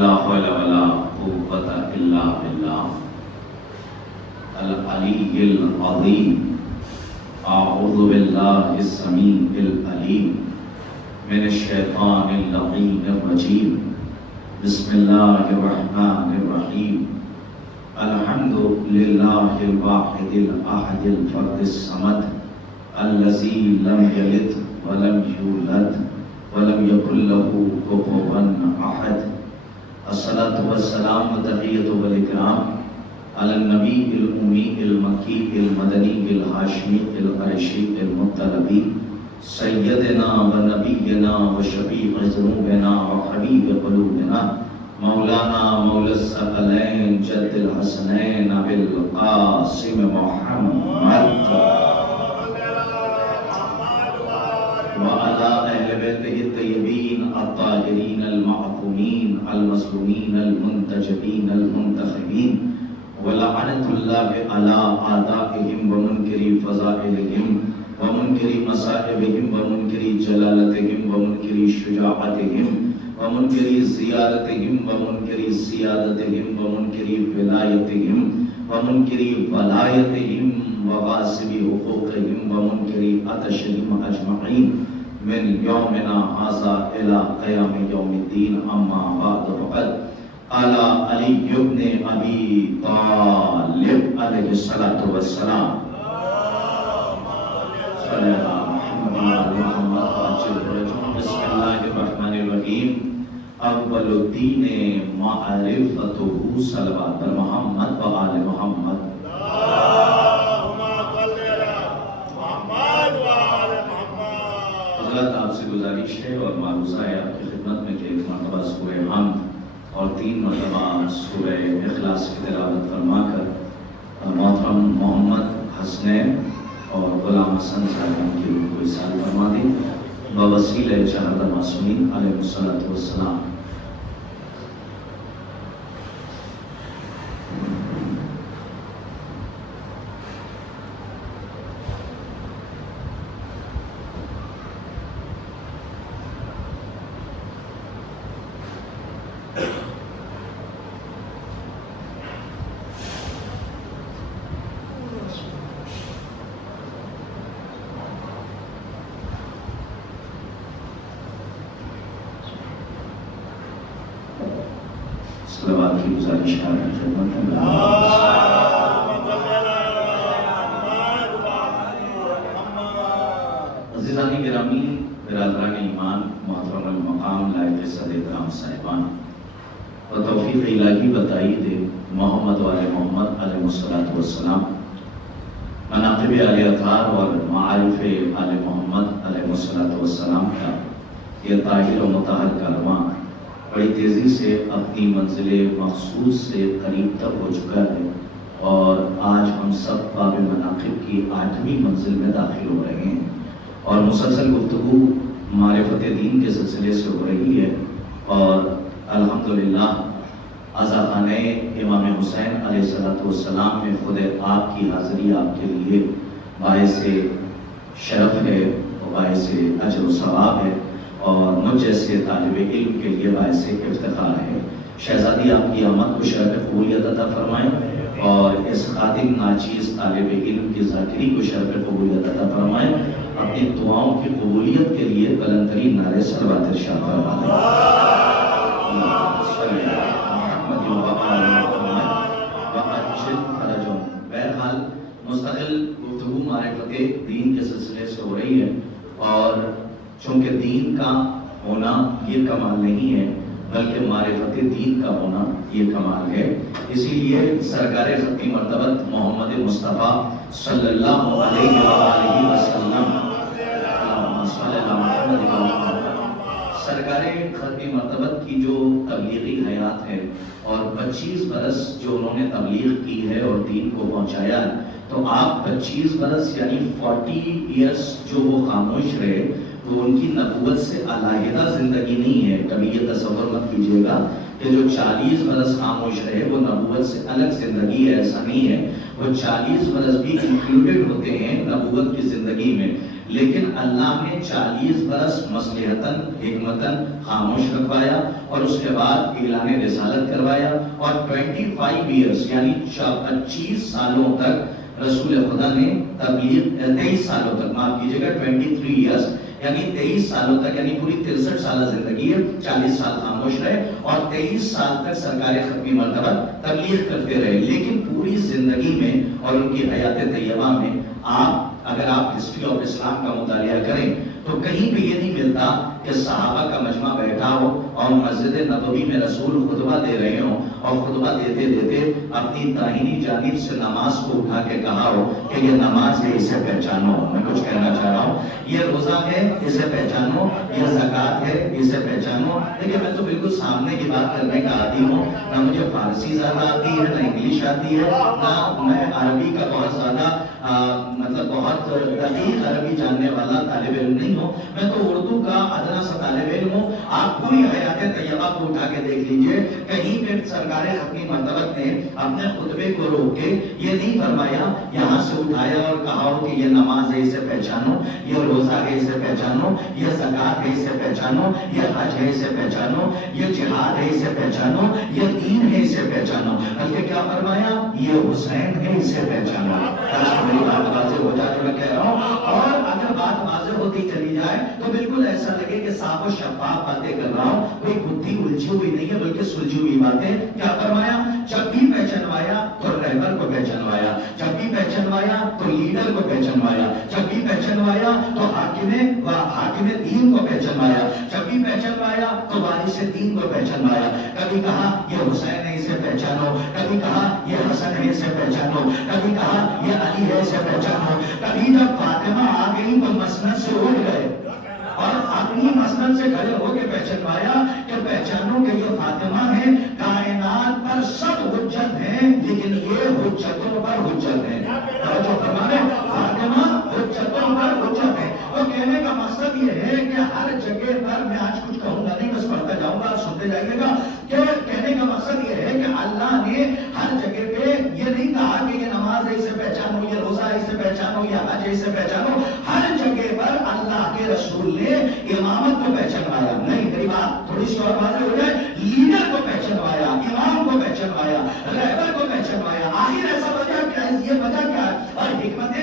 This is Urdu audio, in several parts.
لا حول ولا قوة إلا بالله العلی العظیم. اعوذ باللہ السمیع العلیم من الشیطان اللعین الرجیم. بسم اللہ الرحمن الرحیم. الحمد للہ الواحد الاحد الفرد الصمد الذی لم یلد ولم یولد ولم یکن له کفوا احد. الصلاة والسلام وتحیۃ والاکرام علی النبی الأمی المکی المدنی الہاشمی القریشی المطلبی سیدنا و نبینا و شفیع ذنوبنا و حبیب قلوبنا مولانا مولا الثقلین جد الحسنین ابی القاسم محمد وعلى اہل بیتہ الطیبین الطاہرین المعصومین المظلومین المنتجبین المنتخبین ولعنت اللہ علی اعدائہم ومنکری فضائلہم ومنکری مصائبہم ومنکری جلالتہم ومنکری شجاعتہم ومنکری زیارتہم ومنکری سیادتہم ومنکری ولایتہم ومنکری ولایتہم وغاصب حقوقہم ومنکری عطشہم اجمعین من یومنا ھذا الی قیام یوم الدین. اما بعد فقد قال علی ابن ابی طالب علیہ الصلاۃ والسلام صلی اللہ بسم اللہ الرحمن الرحیم. اول الدین معرفتہ صلوات محمد و آل محمد. حضرت آپ سے گزارش ہے اور معروضہ ہے آپ کی خدمت میں کہ ایک مرتبہ سورہ حمد اور 3 مرتبہ سورہ اخلاص کی تلاوت فرما کر محترم محمد حسنین اور غلام حسن صاحب کی روح کو اصال فرما دیں بوسیلہ چہر معصومین علیہ الصلوۃ والسلام. صلوات کی گزارش ہے خدمت میں. عزیزان گرامی، برادران ایمان، محترم المقام، لائق صد احترام صاحبان، و توفیق الہی بتائید محمد و آل محمد علیہ الصلوۃ والسلام، مناقب آل اطہار اور معارف آل محمد علیہ الصلوۃ والسلام کا یہ طاہر و مطہر کلمہ بڑی تیزی سے اپنی منزل مخصوص سے قریب تک ہو چکا ہے اور آج ہم سب باب مناقب کی 8ویں منزل میں داخل ہو رہے ہیں اور مسلسل گفتگو معرفت دین کے سلسلے سے ہو رہی ہے. اور الحمدللہ عزا خانہ امام حسین علیہ السلام میں خود آپ کی حاضری آپ کے لیے باعث شرف ہے اور باعث اجر و ثواب ہے اور مجھ جیسے طالب علم کے لیے باعث افتخار ہے. شہزادی آپ کی آمد کو شرف قبولیت عطا فرمائیں اور اس خادم ناچیز طالب علم کی ذاکری کو شرف قبولیت عطا فرمائیں. اپنی دعاؤں کی قبولیت کے لیے بلند ترین نعرے صلوات ارشاد فرمائیں. بہرحال مستقل گفتگو معرفت دین کے سلسلے سے ہو رہی ہے اور چونکہ دین کا ہونا یہ کمال نہیں ہے بلکہ معرفت دین کا ہونا یہ کمال ہے. اسی لیے سرکار ختم مرتبت محمد مصطفیٰ صلی اللہ علیہ وآلہ وسلم سرکار ختم مرتبت کی جو تبلیغی حیات ہے اور 25 برس جو انہوں نے تبلیغ کی ہے اور دین کو پہنچایا، تو آپ 25 برس یعنی 40 ایئرس جو وہ خاموش رہے تو ان کی نبوت سے علیحدہ زندگی نہیں ہے. کبھی یہ تصور مت کیجیے گا کہ جو 40 برس خاموش رہے وہ نبوت سے الگ زندگی ہے، ایسا نہیں ہے، وہ 40 برس بھی انکلوڈڈ ہوتے ہیں نبوت کی زندگی میں، لیکن اللہ نے 40 برس مصلحتاً حکمتاً خاموش رکھوایا اور اس کے بعد اعلان رسالت کروایا، اور 25 ایئرس یعنی 25 سالوں تک رسول خدا نے تبلیغ، 23 سالوں تک، معاف کیجیے گا 23 ایئرس یعنی 23 سالوں تک، یعنی پوری 63 سالہ زندگی ہے، 40 سال خاموش رہے اور 23 سال تک سرکار ختمی مرتبہ تبلیغ کرتے رہے. لیکن پوری زندگی میں اور ان کی حیات طیبہ میں اگر آپ ہسٹری آف اسلام کا مطالعہ کریں تو کہیں پہ یہ نہیں ملتا کہ صحابہ کا مجمع بیٹھا ہو اور مسجد نبوی میں رسول خطبہ دے رہے ہوں اور خطبہ دیتے دیتے اپنی داہنی جانب سے نماز کو اٹھا کے کہا ہو کہ یہ نماز ہے، اسے پہچانو. میں کچھ کہنا چاہ رہا ہوں، یہ روزہ ہے، اسے پہچانو، یہ زکوٰۃ ہے، اسے پہچانو. دیکھیں میں تو بالکل سامنے کی بات کرنے کا عادی ہوں، نہ مجھے فارسی زیادہ آتی ہے، نہ انگلش آتی ہے، نہ میں عربی کا بہت زیادہ مطلب بہت دقیق عربی جاننے والا طالب علم نہیں ہوں، میں تو اردو کا ادنا سا طالب علم ہوں. آپ پوری حیات طیبہ کو اٹھا کے دیکھ لیجئے، کہیں پہ سرکار ختمی مرتبہ نے اپنے خطبے کو روک کے یہ نہیں فرمایا، یہاں سے اٹھایا اور کہا ہو کہ یہ نماز ہے، اسے پہچانو، یہ روزہ ہے، اسے پہچانو، یہ زکوٰۃ ہے، اسے پہچانو، یہ حج ہے، اسے پہچانو، یہ جہاد ہے، اسے پہچانو، یہ دین ہے، اسے پہچانو. بلکہ کیا فرمایا؟ یہ حسین ہے، اسے پہچانو. میری بات واضح ہو جائے میں کہہ رہا ہوں، اور اگر بات واضح ہوتی چلی جائے تو بالکل ایسا لگے کہ صاف و شفاف باتیں کر رہا ہوں، کوئی بدھی الجھی ہوئی نہیں ہے بلکہ سلجھی ہوئی باتیں. کیا فرمایا؟ جب بھی پہچانوایا تو رہبر کو پہچانوایا، جب بھی پہچانوایا تو لیڈر کو پہچانوایا، جب بھی پہچانوایا تو حاکم دین کو پہچانوایا، جب بھی پہچانوایا تو وارث دین کو پہچانوایا. کبھی کہا یہ حسین ہے، اسے پہچانو، کبھی کہا یہ حسن ہے، اسے پہچانو، کبھی کہا یہ علی ہے، اسے پہچانو. کبھی جب فاطمہ آ گئی تو مسند سے اٹھ گئے اور اپنی مسند سے کھڑے ہو کے پہچانوایا کہ پہچانو کہ یہ فاطمہ ہے، کائنات پر سب حجت ہیں لیکن یہ حجتوں پر حجت ہے. جو فرمانے فاطمہ حجتوں پر حجت ہے. تو کہنے کا مقصد یہ ہے کہ ہر جگہ پر، میں آج کچھ کہوں گا نہیں، بس پڑھتا جاؤں گا، سنتے جائیے گا، کہ کہنے کا مقصد یہ ہے کہ اللہ نے ہر جگہ پہ یہ نہیں کہا کہ یہ نماز ہے، اسے پہچانو، یہ روزہ ہے، اسے پہچانو، یہ حج ہے، اسے پہچانو. ہر جگہ پر اللہ کے رسول نے امامت کو پہچانوایا. نہیں، میری بات تھوڑی سی اور واضح ہو جائے، لیڈر کو پہچانوایا، امام کو پہچانوایا، رہبر کو پہچانوایا. آخر ایسا وجہ کیا ہے؟ یہ وجہ کیا ہے؟ اور حکمت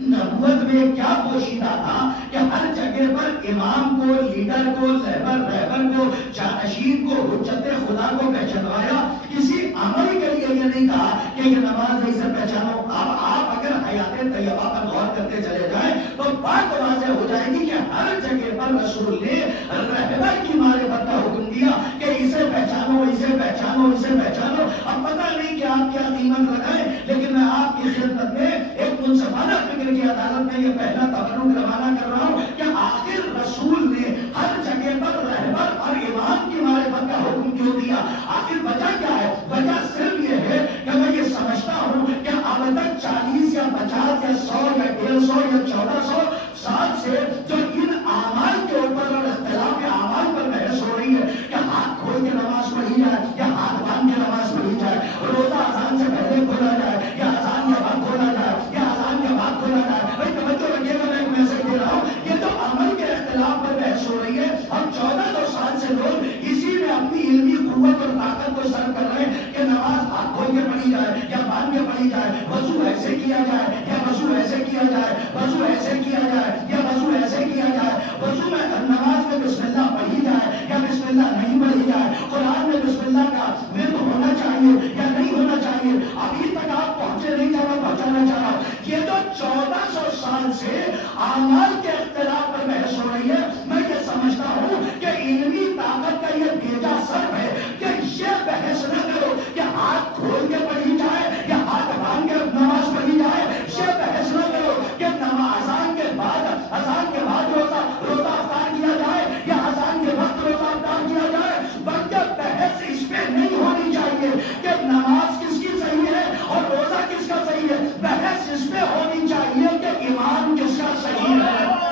نبوت میں کیا پوشیدہ تھا کہ ہر جگہ پر امام کو، لیڈر کو، رہبر کو، جانشین کو، حجت خدا کو پہچانوایا. کسی عمل کے لیے یہ نہیں کہا کہ یہ نماز ہے، اسے پہچانو. اب آپ اگر حیات طیبہ پر غور کرتے چلے جائیں تو بات واضح ہو جائے گی کہ ہر جگہ پر رسول نے رہبر کی معرفت کا حکم دیا کہ اسے پہچانو، اسے پہچانو، اسے پہچانو. اب پتہ نہیں کہ آپ کیا قیمت لگائیں، لیکن میں آپ کی خدمت میں ایک منصفانہ فکر کی عدالت میں یہ پہلا تبرک روانہ کر رہا ہوں کہ آخر رسول نے ہر جگہ پر رہبر اور امام کی معرفت کا حکم کیوں دیا؟ آخر وجہ کیا ہے؟ وجہ صرف یہ ہے کہ میں یہ سمجھتا ہوں کہ اب تک 40 یا 50 یا 100 یا 150 یا 1400 سال سے جو ان اعمال کے اوپر اور اختلاف اعمال پر بحث ہو رہی ہے کہ ہاتھ کھول کے نماز پڑھی جائے یا ہاتھ باندھ کے نماز پڑھی جائے، روزہ اذان سے پہلے کھولا جائے یا اذان کے بعد کھولا جائے یا اذان کے بعد کھولا جائے. بھائی توجہ رکھیے گا، میں ایک میسج دے رہا ہوں. یہ تو عمل کے اختلاف پر بحث ہو رہی ہے اور 1400 سال سے لوگ اسی میں اپنی علمی قوت اور طاقت کو صرف کر رہے ہیں کہ نماز ہاتھ کھول کے پڑھی جائے یا باندھ کے پڑھی جائے، وضو ایسے کیا جائے یا وضو ایسے کیا جائے، وضو ایسے کیا جائے یا وضو ایسے کیا جائے، وضو میں نماز میں بسم اللہ پڑھی جائے یا بسم اللہ نہیں پڑھی جائے، قرآن میں بسم اللہ کا ورد ہونا چاہیے یا نہیں ہونا چاہیے. ابھی تک آپ پہنچے نہیں، جب میں پہنچانا چاہ رہا ہوں. یہ تو 1400 سال سے اعمال کے اختلاف پر بحث ہو رہی ہے. میں یہ سمجھتا ہوں کہ علمی طاقت کا یہ بیجا صرف ہے کہ یہ بحث نہ کرو کہ ہاتھ کھول کے پڑھی جائے یا ہاتھ باندھ کے نماز پڑھی جائے. یہ بحث نہ کرو کہ اذان کے بعد روزہ افطار کیا جائے یا اذان کے وقت روزہ افطار کیا جائے. بلکہ بحث اس پہ نہیں ہونی چاہیے کہ نماز کس کی صحیح ہے اور روزہ کس کا صحیح ہے. بحث اس پہ ہونی چاہیے کہ ایمان کس کا صحیح ہے.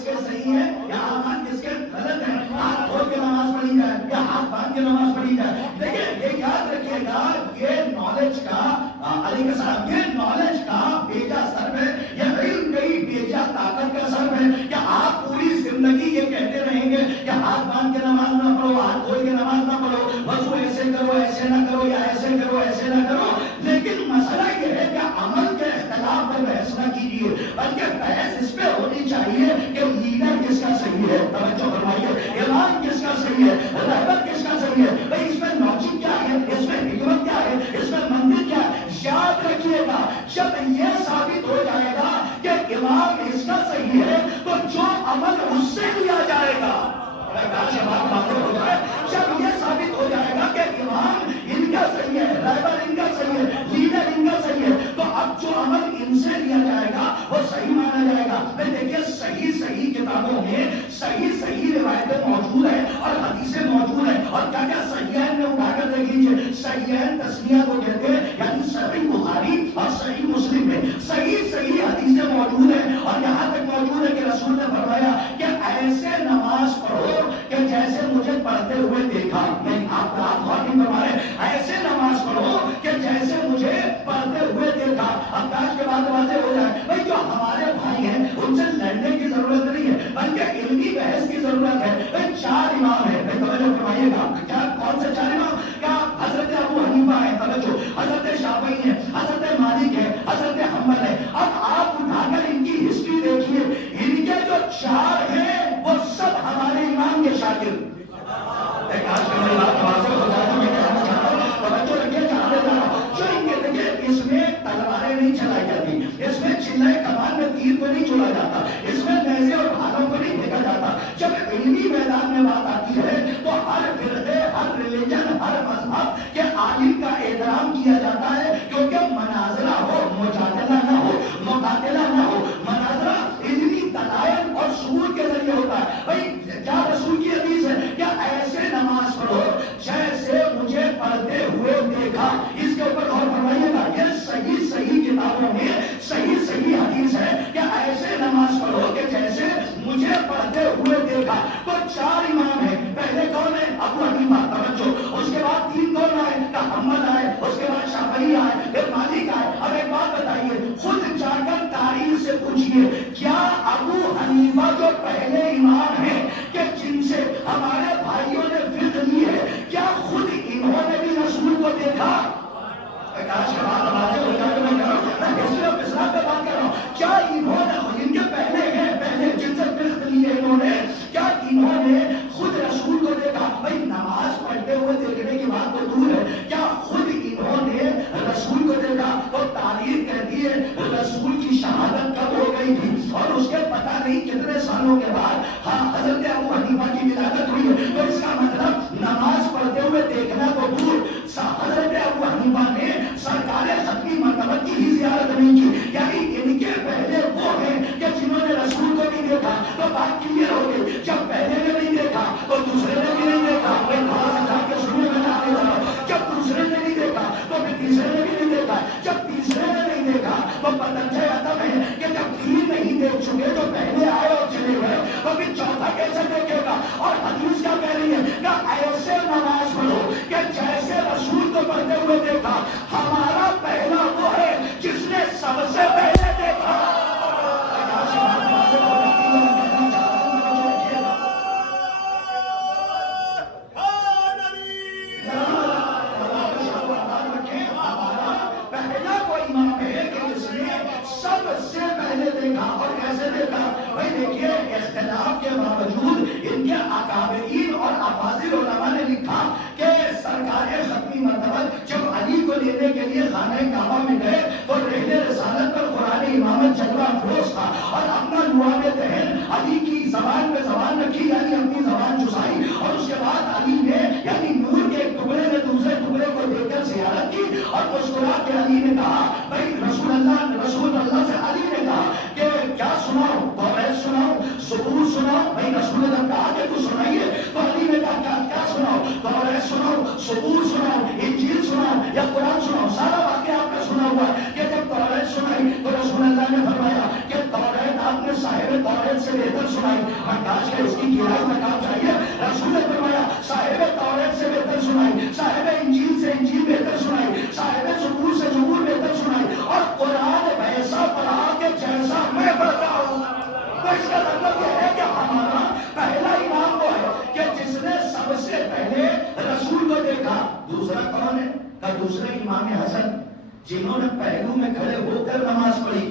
کس کے صحیح ہے یا اعمال کس کے غلط ہیں. ہاتھ دھو کے نماز پڑھی جائے یا ہاتھ باندھ کے نماز پڑھی جائے. دیکھیں یہ یاد رکھیے گا یہ نالج کا علیہ السلام یہ نالج کا بیجا سر ہے، یہ علم کی بیجا طاقت کا سر ہے کہ آپ پوری زندگی یہ کہتے رہیں گے کہ ہاتھ باندھ کے نماز نہ پڑھو، ہاتھ دھو کے نماز نہ پڑھو، وضو ایسے کرو ایسے نہ کرو یا ایسے کرو ایسے نہ کرو. لیکن مسئلہ یہ ہے کہ عمل کے اختلاف پر بحث نہ کیجیے، بلکہ بحث اس پہ ہونی چاہیے کہ لیڈر کس کا صحیح ہے. توجہ فرمائیے، امام کس کا صحیح ہے، رہبر کس کا صحیح ہے. بھائی اس میں لاجک کیا ہے، اس میں حکمت کیا ہے، اس میں منطق کیا ہے. یاد رکھیے گا جب یہ ثابت ہو جائے گا کہ امام اس کا صحیح ہے تو جو عمل اس سے لیا جائے گا، جب یہ ثابت ہو جائے گا کہ امام ان کا صحیح ہے، رہبر ان کا صحیح ہے، لیڈر ان کا صحیح ہے، تو اب جو عمل ان سے لیا جائے گا وہ صحیح مانا جائے گا. دیکھیے صحیح کتابوں میں صحیح روایتیں موجود ہیں اور حدیثیں موجود ہیں. اور کیا کیا صحیحین میں اٹھا کر دیکھ لیجیے. صحیحین تسمیہ کو کہتے ہیں، یعنی صحیح بخاری اور صحیح مسلم میں صحیح حدیثیں موجود ہیں. اور یہاں تک موجود ہے کہ رسول نے فرمایا کہ ایسے نماز پڑھو کہ جیسے مجھے پڑھتے ہوئے دیکھا. نہیں آپ غور نہیں فرما رہے. ایسے نماز پڑھو کہ جیسے مجھے پڑھتے ہوئے دیکھا. اب کاش کے بعد واضح ہو جائے بھائی جو ہمارے بھائی ہیں ان سے لڑنے کی ضرورت نہیں ہے بلکہ علمی بحث کی ضرورت ہے. بھائی 4 امام ہیں، توجہ فرمائیے گا. کیا کون سے 4 امام؟ کیا حضرت ابو حنیفہ ہے، توجہ، حضرت شافعی ہے، حضرت مالک ہے، حضرت حنبل ہے. اب آپ اٹھا کر ان کی ہسٹری دیکھیے. ان کے جو 4 ہیں وہ سب ہمارے امام کے شاگرد. کاش کہ میری بات واضح ہو جائے تو میں کہنا چاہتا ہوں توجہ رکھیے کہ آگے جا رہا ہوں. جو ان کے دیکھیے اس میں تلواریں نہیں چلائی جاتی، اس میں چلے کمان میں تیر کو نہیں چھوڑا جاتا، اس میں نیزے اور بھالوں کو نہیں پھینکا جاتا. جب علمی میدان میں بات آتی ہے تو ہر فرقے، ہر ریلیجن، ہر مذہب کے عالم کا احترام کیا جاتا ہے کیونکہ مناظرہ ہو، مجادلہ نہ ہو، مقاتلہ نہ ہو. مناظرہ علمی دلائل اور ثبوت کے ذریعے ہوتا ہے. بھائی کیا رسول کی حدیث ہے کہ ایسے نماز پڑھو جیسے مجھے پڑھتے ہوئے دیکھا. اس کے اوپر غور فرمائیے گا. یہ صحیح کتابوں میں صحیح حدیث ہے کہ ایسے نماز پڑھو کہ جیسے مجھے پڑھتے ہوئے دیکھا. تو 4 امام ہیں. پہلے کون ہے؟ ابو حنیفہ، توجہ. اس کے بعد 3 کون آئے؟ حنبل آئے، اس کے بعد شافعی آئے، پھر مالک آئے. اب ایک بات بتائیے، خود جا کر تاریخ سے پوچھیے کیا ابو حنیفہ جو پہلے امام ہیں کہ جن سے ہمارے بھائیوں نے فقہ لی ہے، کیا خود انہوں نے بھی رسول کو دیکھا؟ کاش کے بعد واضح ہو جائے تو میں کہہ رہا ہوں، میں ہسٹری آف اسلام پہ بات کر رہا ہوں. کیا انہوں نے، ان کے پہلے جن سے فقہ لی ہے انہوں نے، کیا انہوں نے خود رسول کو دیکھا؟ بھائی نماز پڑھتے ہوئے دیکھنے کی بات تو دور ہے، کیا خود انہوں نے رسول کو دیکھا؟ تو تاریخ کہتی ہے رسول کی شہادت کب ہو گئی تھی اور اس کے پتہ نہیں کتنے سالوں کے بعد حضرت ابو حنیفہ کی ولادت ہوئی ہے. تو اس کا مطلب نماز پڑھتے ہوئے دیکھنا تو دور، حضرت ابو حنیفہ نے سرکار ختمی مرتبہ کی ہی زیارت نہیں کی. یعنی ان کے پہلے وہ ہیں کہ جنہوں نے رسول کو نہیں دیکھا. تو بات کلیئر ہو گئی. جب پہلے نے نہیں دیکھا تو دوسرے نے بھی نہیں دیکھا. جب دوسرے نے نہیں دیکھا تو پھر تیسرے نے بھی نہیں دیکھا. جب تیسرے نے نہیں دیکھا تو پتنجے ادب ہے کہ جب 3 نہیں دیکھ چکے تو پہلے آئے اور چلے گئے تو پھر چوتھا کیسے دیکھے گا؟ اور حدیث کیا کہہ رہی ہے کہ ایسے نماز پڑھو کہ جیسے رسول کو پڑھتے ہوئے دیکھا. ہمارا پہلا وہ ہے جس نے سب سے پہلے دیکھا. اور کیسے دیکھا؟ بھائی دیکھیے اختلاف کے باوجود ان کے اکابرین اور افاضل علماء نے لکھا کہ سرکار ختمی مرتبہ جب علی کو لینے کے لیے خانہ کعبہ میں گئے تو رحلِ رسالت پر قرآن امامت جلوہ افروز تھا اور اپنا لعاب دہن علی کی زبان پہ زبان رکھی، یعنی اپنی زبان چسائی. اور اس کے بعد علی نے یعنی نور کے ایک ٹکڑے نے دوسرے ٹکڑے کو دیکھ کر زیارت کی اور مسکرا کے علی نے کہا، بھائی رسول اللہ سے علی نے کہا کہ کیا سناؤ؟ توریت سناؤ، زبور سناؤ. بھائی رسول اللہ کہا کہ کچھ سنائیے. تو علی نے کہا کیا سناؤ؟ توریت سناؤ، زبور سناؤ، انجیل سناؤ یا قرآن سناؤ. سارا واقعہ آپ نے سنا ہوا ہے کہ جب توریت سنائی تو رسول اللہ نے فرمایا کہ توریت آپ نے نے صاحب توریت سے بہتر سنائی، کاش کہ اس کی گہرائی تک آپ چاہیے. رسول نے فرمایا صاحب توریت سے بہتر سنائی، صاحب انجیل سے انجیل بہتر سنائی، صاحب زبور سے زبور بہتر سنائی، اور قرآن ویسا پڑھا کہ جیسا میں پڑھتا ہوں. تو اس کا مطلب یہ ہے کہ ہمارا پہلا امام وہ ہے کہ جس نے سب سے پہلے رسول کو دیکھا. دوسرا کون ہے؟ کہ دوسرے امام حسن جنہوں نے پہلو میں کھڑے ہو کر نماز پڑھی.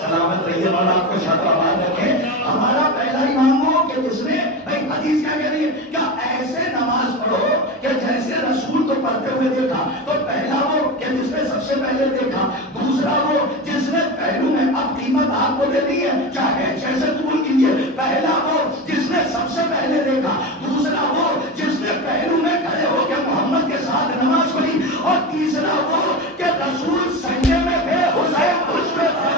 سلامت رہیے مولا آپ کو شاد آباد رکھے. ہمارا پہلا امام وہ کہ جس نے بھائی حدیث کیا کہہ رہی ہے؟ کیا ایسے نماز پڑھو کہ جیسے رسول کو پڑھتے ہوئے دیکھا. تو پہلا وہ کہ جس نے سب سے پہلے دیکھا، دوسرا وہ جس نے پہلو میں اب قیمت آپ کو دے دی ہے چاہے جیسے قبول کیجیے. پہلا وہ جس نے سب سے پہلے دیکھا، دوسرا وہ جس نے پہلو میں کھڑے ہو کے محمد کے ساتھ نماز پڑھی، اور تیسرا وہ کہ رسول سجدے میں تھے، حسین خوش میں تھا.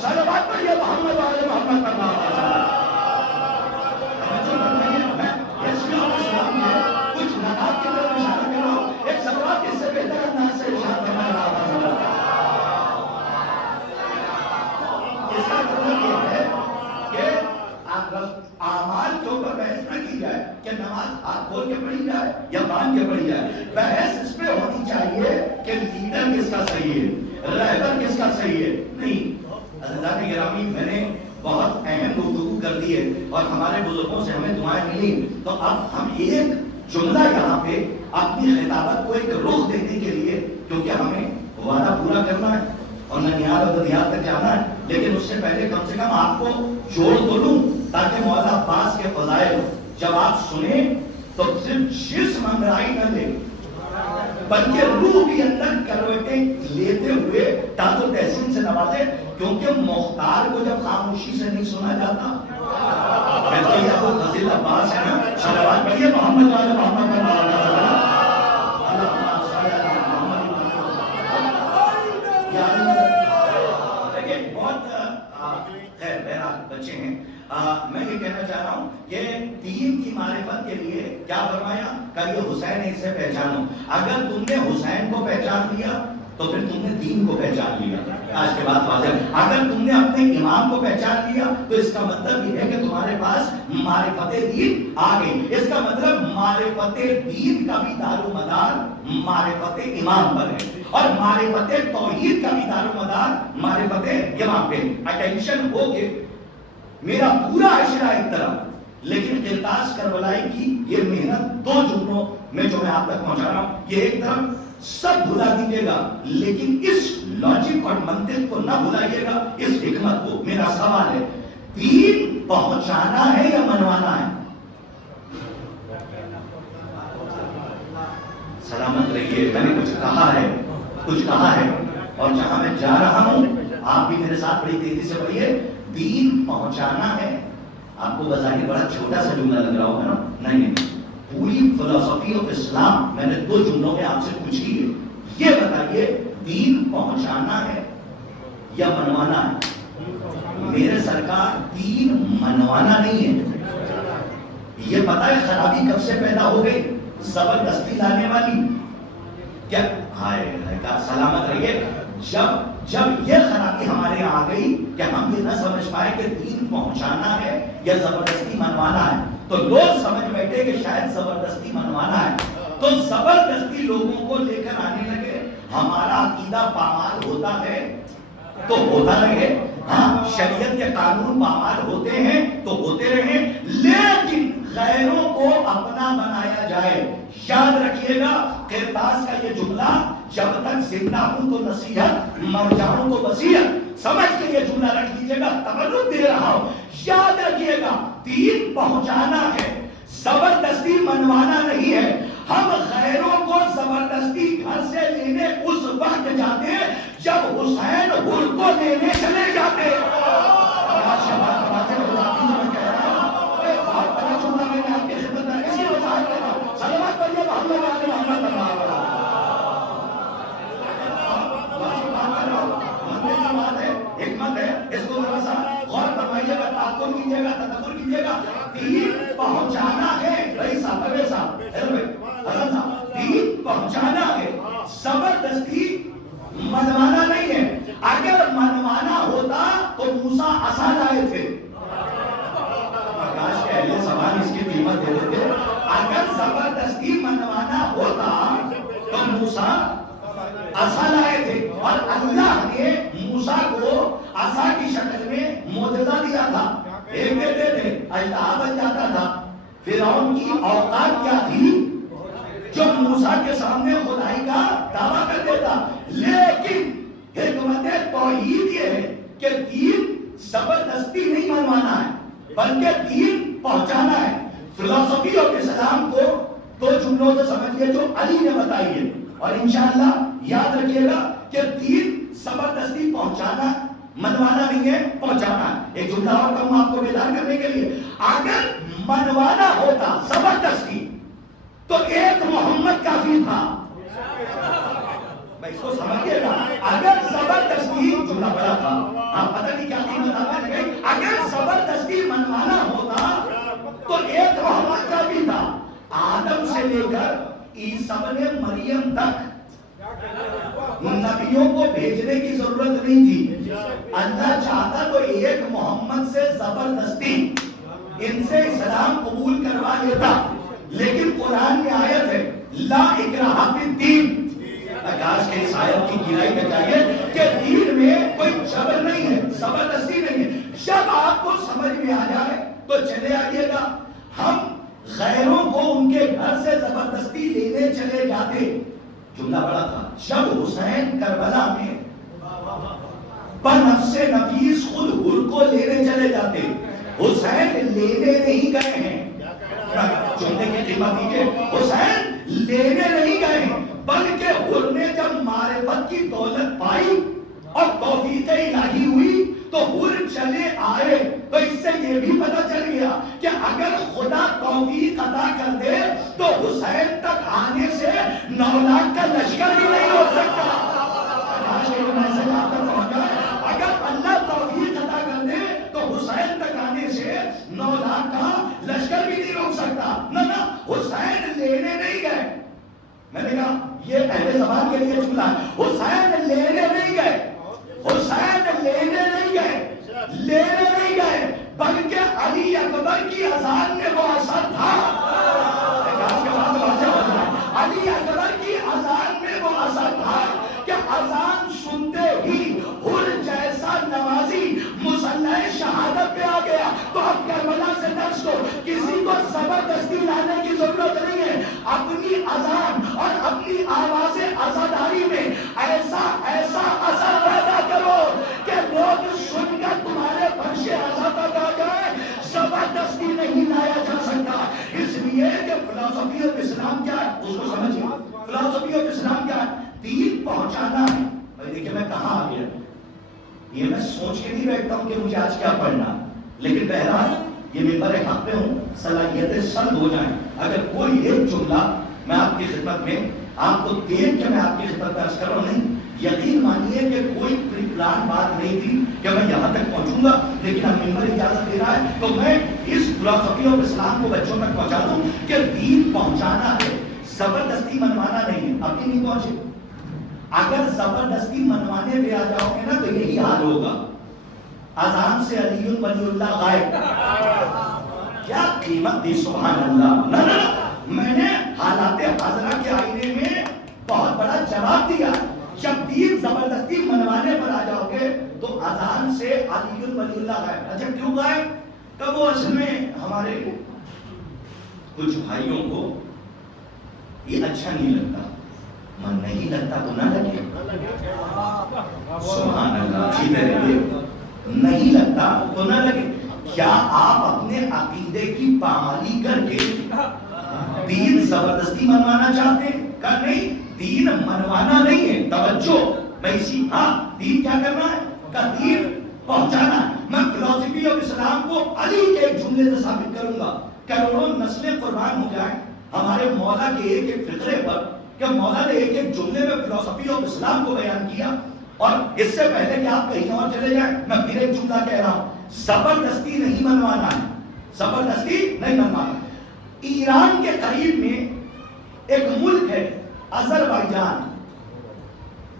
صلوات پڑھیے محمد والے محمد پر. کچھ نقاب کی طرف اشارہ کر رہا ہوں، ایک صلوات اس سے بہتر انداز سے ارشاد فرما رہا ہوں. اس کا مطلب یہ ہے کہ اعمال کے اوپر بحث نہ کی جائے کہ نماز ہاتھ کھول کے پڑھی جائے یا باندھ کے پڑھی جائے. بحث اس پہ ہونی چاہیے کہ لیڈر کس کا صحیح ہے، رہبر کس کا صحیح ہے. نہیں حضرات گرامی، میں نے بہت اہم گفتگو کر دی ہے اور ہمارے بزرگوں سے ہمیں دعائیں ملی. تو اب ہم ایک جملہ یہاں پہ اپنی خطابت کو ایک رخ دینے کے لیے، کیونکہ ہمیں وعدہ پورا کرنا ہے اور ننیال اور ددیال تک جانا ہے، لیکن اس سے پہلے کم سے کم آپ کو جوڑ تو لوں تاکہ مولا عباس کے فضائل جب آپ سنیں تو صرف جسم انگڑائی نہ لے بلکہ روح بھی اندر کروٹیں لیتے ہوئے تاج و تحسین سے نوازے. کیونکہ مختار کو جب خاموشی سے نہیں سنا جاتا، میں تو یہ ابو فضیل عباس ہے نا. صلوات پڑھیے محمد والے محمد پر. بچے ہیں. میں یہ کہنا چاہ رہا ہوں کہ دین کی معرفت کے لیے کیا فرمایا کہ یہ حسین ہے، اسے پہچانو. اگر تم نے حسین کو پہچان لیا تو پھر تم نے دین کو پہچان لیا. آج کے بعد واضح، اگر تم نے اپنے امام کو پہچان لیا تو اس کا مطلب یہ ہے کہ تمہارے پاس معرفت دین آ گئی. اس کا مطلب معرفت دین کا بھی دار و مدار معرفت امام پر ہے، اور معرفت توحید کا بھی دار و مدار معرفت امام پہ. اٹینشن ہو کے میرا پورا عشرہ ایک طرف، لیکن قرطاس کربلائی کی یہ محنت دو جملوں میں جو میں آپ تک پہنچا رہا ہوں، یہ ایک طرف سب بھلا دیجیے گا لیکن اس لاجک اور منطق کو نہ بھلائیے گا، اس حکمت کو. میرا سوال ہے، دین پہنچانا ہے یا منوانا ہے؟ سلامت رہیے. میں نے کچھ کہا ہے اور جہاں میں جا رہا ہوں آپ بھی میرے ساتھ بڑی تیزی سے پڑھیے. دین پہنچانا ہے. آپ کو بظاہر بڑا چھوٹا سا جملہ لگ رہا ہوگا نا. نہیں، پوری فلسفی آف اسلام میں نے دو جملوں میں آپ سے پوچھی ہے. یہ بتائیے دین پہنچانا ہے یا منوانا ہے؟ میرے سرکار دین منوانا نہیں ہے. یہ پتا ہے خرابی کب سے پیدا ہو گئی؟ زبردستی لانے والی. کیا ہائے سلامت رہیے. جب یہ خرابی ہمارے یہاں آ گئی کہ ہم یہ نہ سمجھ پائے کہ دین پہنچانا ہے یا زبردستی منوانا ہے، تو لوگ سمجھ بیٹھے کہ شاید زبردستی منوانا ہے، تو زبردستی لوگوں کو لے کر آنے لگے. ہمارا عقیدہ پامال ہوتا ہے تو ہوتا رہے. ہاں، شریعت کے قانون پامال ہوتے ہیں تو ہوتے رہے، لیکن غیروں کو اپنا بنایا جائے. یاد رکھیے گا قرطاس کا یہ جملہ، جب تک زندہ ہوں تو نصیحت، مر جاؤں تو وصیت. سمجھ کے یہ جملہ رکھ دیجیے گا، تبرک دے رہا ہوں. یاد رکھیے گا دین پہنچانا ہے، زبردستی منوانا نہیں ہے. ہم غیروں کو زبردستی گھر سے لینے اس وقت جاتے ہیں جب حسین حر کو لینے چلے جاتے. حکمت ہے، اس کو ذرا سا غور فرمائیے گا، تعقل کیجیے گا، تدبر کیجیے گا. دین پہنچانا ہے. رئیس صاحب، پرویز صاحب، حسن صاحب، دین پہنچانا ہے، زبردستی منوانا نہیں ہے. اگر منوانا ہوتا عصا لائے تھے. کاش کے اہل زبان اس کی قیمت دے دیتے. اگر زبردستی منوانا ہوتا تو موسیٰ عصا لائے تھے اور اللہ نے موسیٰ کو عصا کی شکل میں معجزہ دیا تھا. ایک دیتے تھے اژدہا بن جاتا تھا. فرعون کی اوقات کیا تھی جو موسیٰ کے سامنے خدائی کا دعویٰ کر دیتا. لیکن حکمت توحید یہ ہے کہ دین زبردستی نہیں منوانا ہے بلکہ دین پہنچانا ہے. فلسفی آف اسلام کو دو جملوں سے سمجھیے جو علی نے بتائی ہے اور انشاءاللہ یاد رکھیے گا کہ دین زبردستی پہنچانا منوانا نہیں ہے پہنچانا ہے. ایک جملہ اور کہوں آپ کو بیدار کرنے کے لیے. اگر منوانا ہوتا زبردستی تو ایک محمد کافی تھا. میں اس کو سمجھیے گا. اگر زبردستی جملہ بڑا تھا آپ پتہ نہیں کیا تھی بتاتے ہیں. اگر زبردستی منوانا ہوتا تو ایک محمد کافی تھا. آدم سے لے کر عیسیٰ ابن مریم تک نبیوں کو بھیجنے کی ضرورت نہیں تھی. اللہ چاہتا تو ایک محمد سے زبردستی ان سے اسلام قبول کروا لیتا. لیکن قرآن میں آیت ہے لا اکراہ فی الدین. کاش کے اس آیت کی گہرائی میں جائیے کہ دین میں کوئی جبر نہیں ہے زبردستی نہیں ہے. جب آپ کو سمجھ میں آ جائے تو چلے آئیے گا. ہم غیروں کو ان کے گھر سے زبردستی لینے چلے جاتے. جملہ بڑا تھا. جب حسین کربلا میں بنفس نفیس خود حر کو لینے چلے جاتے. حسین لینے نہیں گئے ہیں. جملے کی قیمت دیجیے. حسین لینے نہیں گئے ہیں بلکہ حر نے جب معرفت کی دولت پائی اور توفیق الہی ہوئی تو حر چلے آئے. تو اس سے یہ بھی پتہ چل گیا کہ اگر خدا توفیق عطا کر دے تو حسین تک آنے سے 9 لاکھ کا لشکر بھی نہیں ہو سکتا. اگر اللہ توفیق عطا کر دے تو حسین تک آنے سے 9 لاکھ کا لشکر بھی نہیں روک سکتا. نہ حسین لینے نہیں گئے. میں نے کہا یہ اہل زبان کے لیے جملہ ہے. حسین لینے نہیں گئے. حسین لینے نہیں گئے. لینے نہیں گئے بلکہ علی اکبر کی اذان میں وہ اثر تھا. علی اکبر کی اذان میں وہ اثر تھا کہ اذان سنتے ہی حر جیسا نمازی مصلی شہادت پہ آ گیا. تو اب کربلا سے درس کو کسی کو زبردستی لانے کی ضرورت نہیں ہے. اپنی اذان اور اپنی آواز عزاداری میں ایسا اثر پیدا کرو کہ لوگ سن کر تمہارے فرش عزا تک آ جائے. زبردستی نہیں لایا جا سکتا. اس لیے کہ فلسفی آف اسلام کیا ہے اس کو سمجھیے. فلسفی آف اسلام کیا ہے؟ دین پہنچانا ہے. بھائی دیکھیں میں کہاں آ گیا. یہ میں سوچ کے نہیں بیٹھتا ہوں کہ مجھے آج کیا پڑھنا, لیکن بہرحال یہ ممبر حق پہ ہوں, صلاحیتیں سند ہو جائیں. اگر کوئی ایک جملہ میں آپ کی خدمت میں آپ کو دیکھ کے میں آپ کی خدمت میں عرض کر رہا ہوں, نہیں یقین مانیے کہ کوئی پری پلان بات نہیں تھی کہ میں یہاں تک پہنچوں گا, لیکن اب ممبر اجازت دے رہا ہے تو میں اس فلسفی آف اسلام کو بچوں تک پہنچا دوں کہ دین پہنچانا ہے, زبردستی منوانا نہیں ہے. ابھی نہیں پہنچے. اگر زبردستی منوانے پہ آ جاؤ گے نا تو یہی حال ہوگا. اذان سے علی ولی اللہ غائب. کیا قیمت دی سبحان اللہ. نہ میں نے حالات حاضرہ کے آئینے میں بہت بڑا جواب دیا. جب دین زبردستی منوانے پر آ جاؤ گے تو اذان سے علی ولی اللہ غائب. اچھا کیوں غائب؟ تب وہ اصل میں ہمارے کچھ بھائیوں کو یہ اچھا نہیں لگتا. من نہیں لگتا تو نہ لگے. سبحان اللہ. جیتے رہیے. نہیں لگتا تو نہ لگے. کیا آپ اپنے عقیدے کی پامالی کر کے دین زبردستی منوانا چاہتے ہیں؟ کہ نہیں, دین منوانا نہیں ہے. توجہ, میں اسی دین کیا کرنا ہے؟ کہ دین پہنچانا ہے. میں فلسفی آف اسلام کو علی کے ایک جملے سے ثابت کروں گا. کروڑوں نسلیں قربان ہو جائیں ہمارے مولا کے ایک ایک فقرے پر کہ مولا نے ایک ایک جملے میں فلسفی آف اسلام کو بیان کیا. اور اس سے پہلے کہ آپ کہیں اور چلے جائیں میں پھر ایک جملہ کہہ رہا ہوں, زبردستی نہیں منوانا ہے. زبردستی نہیں منوانا. ایران کے قریب میں ایک ملک ہے آذربائیجان.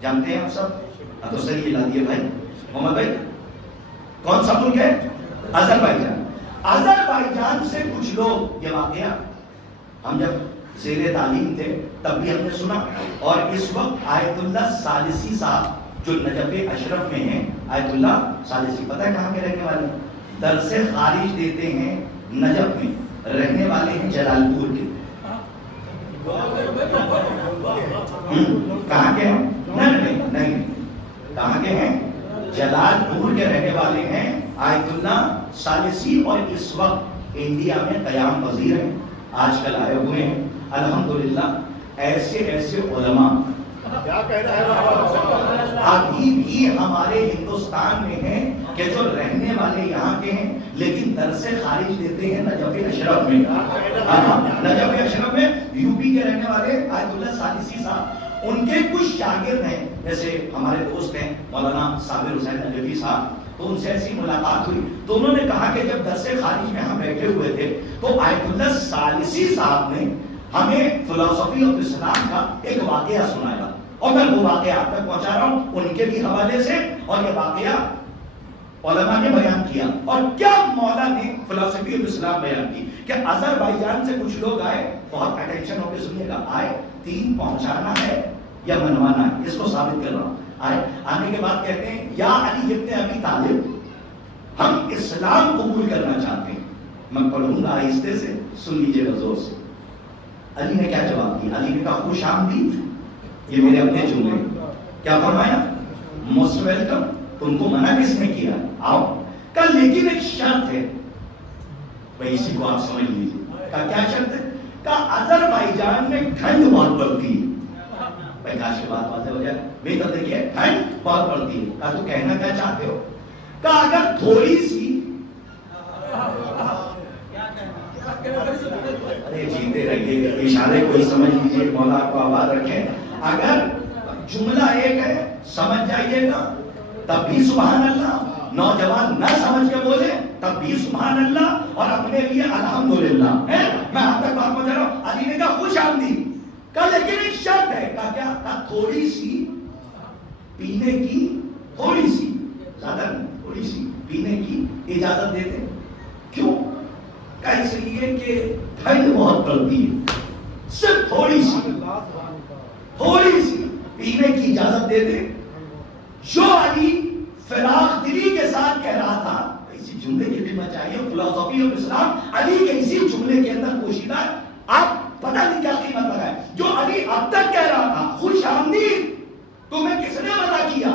جانتے ہیں آپ سب؟ تو صحیح ہلا دیے بھائی محمد بھائی. کون سا ملک ہے؟ آذربائیجان. آذربائیجان سے کچھ لوگ، یہ واقعہ ہم جب زیر تعلیم تھے تب بھی ہم نے سنا، اور اس وقت آیت اللہ ثالثی صاحب جو نجف اشرف میں ہیں، آیت اللہ ثالثی پتہ ہے کہاں کے رہنے والے ہیں؟ درس خارج دیتے ہیں نجف میں، رہنے والے ہیں جلال پور کے. کہاں کے ہیں؟ نہیں کہاں کے ہیں؟ جلال پور کے رہنے والے ہیں آیت اللہ ثالثی، اور اس وقت انڈیا میں قیام پذیر ہیں، آج کل آئے ہوئے ہیں. الحمدللہ ایسے علماء ابھی بھی ہمارے ہندوستان میں ہیں کہ جو رہنے والے یہاں کے ہیں لیکن درس خارج دیتے ہیں نجف اشرف میں. نجف اشرف میں یو پی کے رہنے والے آیت اللہ ثالثی صاحب، ان کے کچھ شاگرد ہیں، جیسے ہمارے دوست ہیں مولانا صابر حسین نجفی صاحب، تو ان سے ایسی ملاقات ہوئی تو انہوں نے کہا کہ جب درس خارج میں ہم بیٹھے ہوئے تھے تو آیت اللہ ثالثی صاحب نے ہمیں فلسفی آف اسلام کا ایک واقعہ سنایا، اور میں وہ واقعہ آپ تک پہنچا رہا ہوں ان کے بھی حوالے سے، اور یہ واقعہ علماء نے بیان کیا. اور کیا مولا نے فلسفی آف اسلام بیان کی کہ آذربائیجان سے کچھ لوگ آئے، بہت اٹینشن ہو کے سنیے گا، آئے دین پہنچانا ہے یا منوانا ہے، اس کو ثابت کر رہا ہوں. آنے کے بعد کہتے ہیں یا علی ابن ابی طالب ہم اسلام قبول کرنا چاہتے ہیں. میں پڑھوں گا آہستہ سے، سن لیجیے گا زور سے. علی نے کیا جواب دیا؟ علی نے کہا خوش آمدید، یہ میرے اپنے جملے. کیا فرمایا؟ Most welcome. تم کو منع کس نے کیا؟ آؤ. کہا لیکن ایک شرط ہے. بھائی اسی کو آپ سمجھ لیجیے. کہا کیا شرط ہے؟ کہا آذربائیجان میں ٹھنڈ بہت پڑتی ہے. بھائی کاش کی بات واضح ہو جائے. بھائی تو دیکھیے ٹھنڈ بہت پڑتی ہے. کہا تو کہنا کیا چاہتے ہو؟ کہا اگر تھوڑی سی، ارے جیتے رہیے، اشارے کو ہی سمجھ لیجیے، مولا کو آباد رکھے. اگر جملہ ایک ہے سمجھ جائیے گا تب بھی سبحان اللہ، نوجوان نہ سمجھ کے بولے تب بھی سبحان اللہ، اور اپنے لیے الحمدللہ. میں آپ تک بات پہنچا رہا ہوں. علی نے کہا خوش آمدید. کہا لیکن ایک شرط ہے. کہا کیا؟ کہا تھوڑی سی پینے کی، تھوڑی سی، زیادہ نہیں، تھوڑی سی پینے کی اجازت دیتے. کیوں؟ کہا اس لیے کہ ٹھنڈ بہت پڑتی ہے، صرف تھوڑی سی پینے کی اجازت دے دے. جو علی فراغ دلی کے ساتھ کہہ رہا تھا، اسی جملے کی خدمت چاہیے، فلسفی آف اسلام علی کے اسی جملے کے اندر پوشیدہ. آپ پتہ نہیں کیا قیمت لگائے. جو علی اب تک کہہ رہا تھا خوش آمدید، تمہیں کس نے منع کیا؟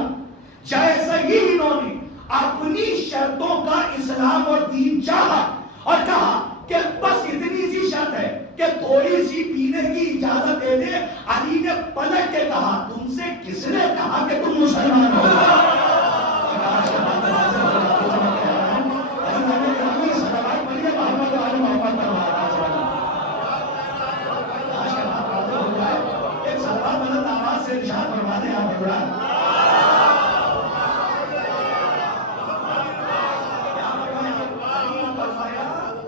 جیسا ہی انہوں نے اپنی شرطوں کا اسلام اور دین چاہا اور کہا کہ بس اتنی سی شرط ہے کہ تھوڑی سی پینے کی اجازت دے دے، علی نے پلٹ کے کہا تم سے کس نے کہا کہ تم مسلمان ہو؟ ایک سلوات بلند آواز سے ارشاد فرما دیں آپ حضرات.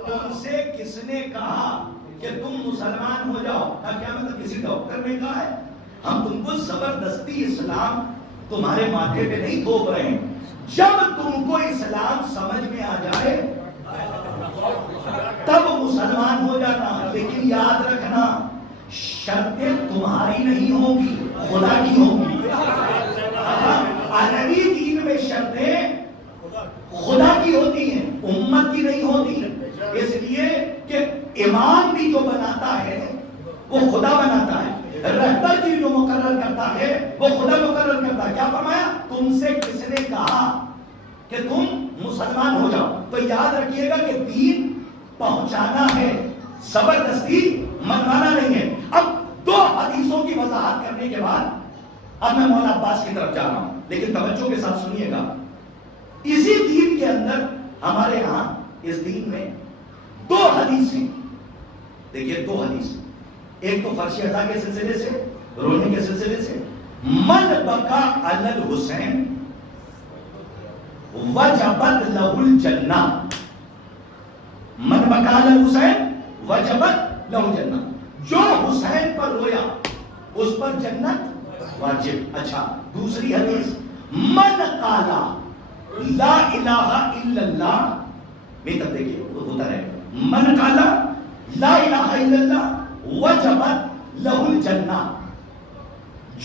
تم سے کس نے کہا کہ تم مسلمان ہو جاؤ؟ کیا مطلب کسی ڈاکٹر نے کہا ہے؟ ہم تم کو زبردستی اسلام تمہارے ماتھے پہ نہیں تھوپ رہے ہیں. جب تم کو اسلام سمجھ میں آ جائے تب مسلمان ہو جانا. لیکن یاد رکھنا شرطیں تمہاری نہیں ہوں گی، خدا کی ہوں گی. عربی دین میں شرطیں خدا کی ہوتی ہیں، امت کی نہیں ہوتی. اس لیے کہ امام بھی جو بناتا ہے وہ خدا بناتا ہے، رہبر بھی جو مقرر کرتا ہے وہ خدا مقرر کرتا ہے. کیا فرمایا؟ تم سے کس نے کہا کہ تم مسلمان ہو جاؤ؟ تو یاد رکھیے گا کہ دین پہنچانا ہے، زبردستی منوانا نہیں ہے. اب دو حدیثوں کی وضاحت کرنے کے بعد اب میں مولانا عباس کی طرف جا رہا ہوں، لیکن توجہ کے ساتھ سنیے گا. اسی دین کے اندر ہمارے ہاں اس دین میں دو حدیثیں، دیکھیے دو حدیث، ایک تو فرش عطا کے سلسلے سے، رونے کے سلسلے سے، من بکا علی الحسین وجبت لہ الجنہ. من بکا علی الحسین وجبت لہ الجنہ، جو حسین پر رویا اس پر جنت واجب. اچھا دوسری حدیث، من قالا لا الہ الا اللہ میں تب دیکھیے ہوتا رہے گا. من قال لا الہ الا اللہ وجبت لہ الجنہ.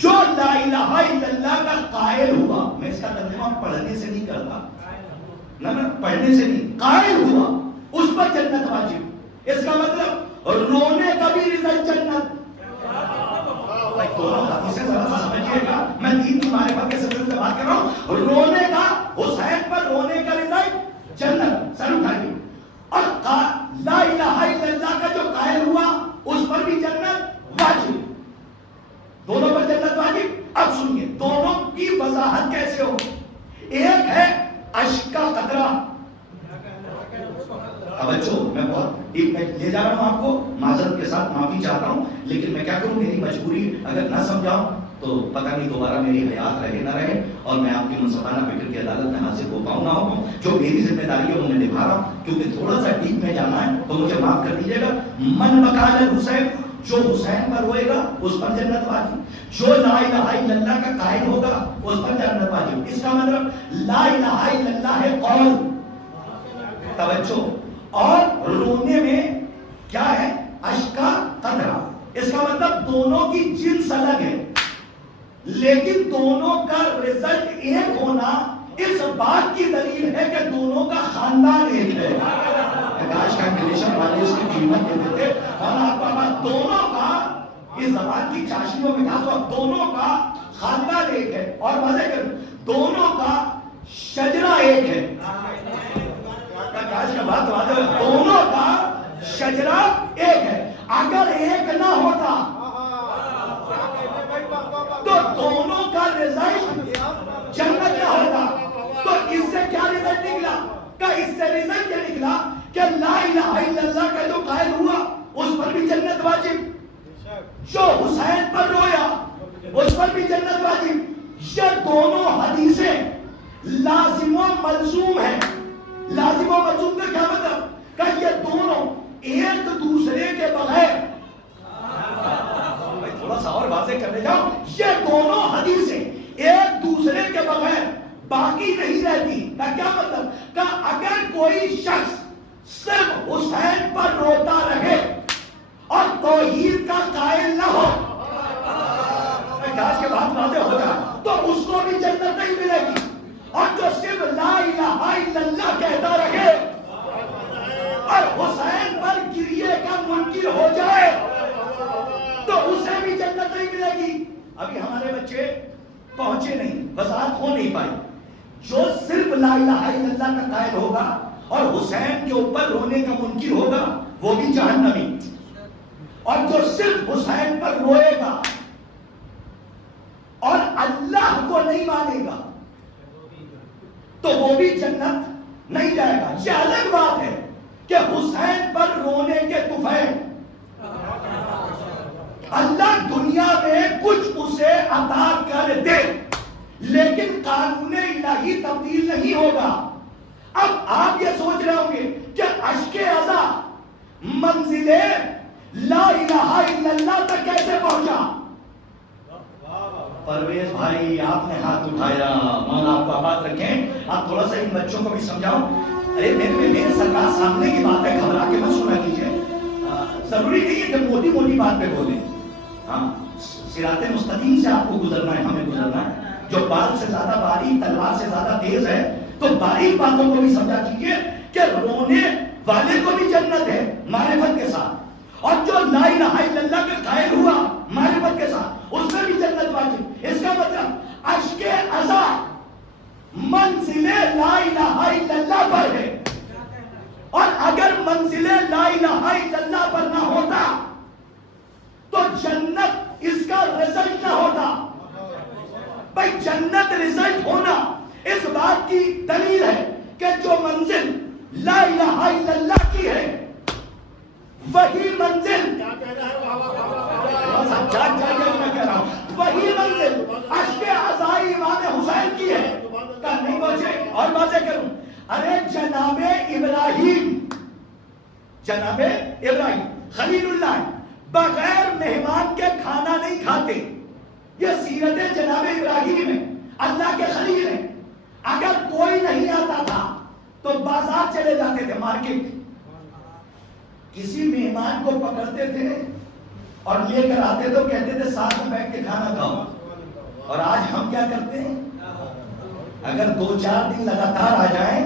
جو لا الہ الا اللہ کا قائل ہوا، میں اس کا ترجمہ پڑھنے سے نہیں کرتا، نہ پڑھنے سے نہیں، قائل ہوا اس پر جنت واجب. اس کا مطلب رونے کا بھی رزلٹ جنت. دونوں حدیثیں ذرا سا سمجھیے گا، میں دین کی معرفت کے سلسلے سے بات کر رہا ہوں. رونے کا، حسین پر رونے کا رزلٹ جنت. سر اٹھائیے. اور لا الہ الا اللہ کا جو قائل ہوا اس پر بھی جنت واجب. دونوں پر جنت واجب. اب سنیے دونوں کی وضاحت کیسے ہو. ایک ہے اشک کا قطرہ. توجہ، میں بہت ڈیپ میں لے جا رہا ہوں آپ کو، معذرت کے ساتھ معافی چاہتا ہوں، لیکن میں کیا کروں، میری مجبوری اگر نہ سمجھاؤں تو پتہ نہیں دوبارہ میری حیات رہے نہ رہے اور میں آپ کی منصفانہ فکر کی عدالت میں حاضر ہو پاؤں نہ ہو پاؤں. جو میری ذمہ داری ہے وہ میں نبھا رہا ہوں، کیونکہ تھوڑا سا ڈیپ میں جانا ہے تو مجھے معاف کر دیجیے گا. من مقال حسین، جو حسین پر روئے گا اس پر جنت واجب. جو لا الہ الا اللہ کا قائل ہوگا اس پر جنت واجب. اس کا مطلب لا الہ الا اللہ ہے قول. توجہ. اور رونے میں کیا ہے؟ اشک کا قطرہ. اس کا مطلب دونوں کی جنس الگ ہے لیکن دونوں کا رزلٹ ایک ہونا اس بات کی دلیل ہے کہ دونوں کا خاندان ایک ہے. کاش کیلکولیشن والے اس کی قیمت دیتے تھے. اور آپ کا دونوں کا اس زبان کی چاشنیوں میں کہا تو دونوں کا خاندان ایک ہے. اور واضح کروں دونوں کا شجرہ ایک ہے. کاش کا بات واضح ہے. دونوں کا شجرہ ایک ہے. اگر ایک نہ ہوتا تو دونوں کا رزلٹ جنت نہ ہوتا. تو اس سے کیا رزلٹ نکلا؟ کہ اس سے رزلٹ یہ نکلا کہ لا الہ الا اللہ کا جو قائل ہوا اس پر بھی جنت واجب. جو حسین پر رویا اس پر بھی جنت واجب. یہ دونوں حدیثیں لازم و ملزوم ہیں. لازم و ملزوم کا کیا مطلب؟ کہ یہ دونوں ایک دوسرے کے بغیر، تھوڑا سا اور واضح کرنے جاؤ، یہ دونوں حدیثیں ایک دوسرے کے بغیر باقی نہیں رہتی. کا کیا مطلب؟ کہ اگر کوئی شخص صرف حسین پر روتا رہے اور توحید کا قائل نہ ہو، کاش کے بات واضح ہو جائے، تو اس کو بھی جنت نہیں ملے گی. اور جو صرف لا الہ الا اللہ کہتا رہے اور حسین پر گریے کا منکر ہو جائے تو اسے بھی جنت نہیں ملے گی. ابھی ہمارے بچے پہنچے نہیں، وضاحت ہو نہیں پائی. جو صرف لا الہ الا اللہ کا قائل ہوگا اور حسین کے اوپر رونے کا منکر ہوگا وہ بھی جہنمی. اور جو صرف حسین پر روئے گا اور اللہ کو نہیں مانے گا تو وہ بھی جنت نہیں جائے گا. یہ الگ بات ہے کہ حسین پر رونے کے طفیل اللہ دنیا میں کچھ اسے عطا کر دے لیکن قانون الہی تبدیل نہیں ہوگا. اب آپ یہ سوچ رہے ہوں گے کہ اشک عزا منزل لا الہ الا اللہ تک کیسے پہنچا؟ پرویز بھائی آپ نے ہاتھ اٹھایا، مولا آپ کو آباد رکھیں. آپ تھوڑا سا ان بچوں کو بھی سمجھاؤ. ارے میرے سرکار سامنے کی بات ہے، گھبرا کے مت سنا کیجیے. ضروری نہیں ہے کہ موٹی موٹی بات پہ بولیں. ہاں، صراط مستقیم سے آپ کو گزرنا ہے، ہمیں گزرنا ہے. جو بال سے زیادہ باریک، تلوار سے زیادہ تیز ہے، تو باریک باتوں کو بھی سمجھا کیجیے کہ رونے والے کو بھی جنت ہے معرفت کے ساتھ. اور جو لا الہ الا اللہ کا قائل ہوا معرفت کے ساتھ اس میں بھی جنت واجب. اس کا مطلب اشک عزا منزل لا الہ الا اللہ پر ہے. اور اگر منزل لا الہ الا اللہ پر نہ ہوتا تو جنت اس کا رزلٹ نہ ہوتا. بھائی جنت رزلٹ ہونا اس بات کی دلیل ہے کہ جو منزل لا الہ الا اللہ کی ہے وہی منزل وہی منزل اشک عزائی امام حسین کی ہے. کل نہیں پہنچے اور باتیں کروں. ارے جناب ابراہیم خلیل اللہ بغیر مہمان کے کھانا نہیں کھاتے. یہ سیرت جناب ابراہیم ہے، اللہ کے خلیل ہیں. اگر کوئی نہیں آتا تھا تو بازار چلے جاتے تھے، مارکیٹ، کسی مہمان کو پکڑتے تھے اور لے کر آتے تو کہتے تھے ساتھ میں بیٹھ کے کھانا کھاؤ. اور آج ہم کیا کرتے ہیں؟ اگر 2-4 دن لگاتار آ جائیں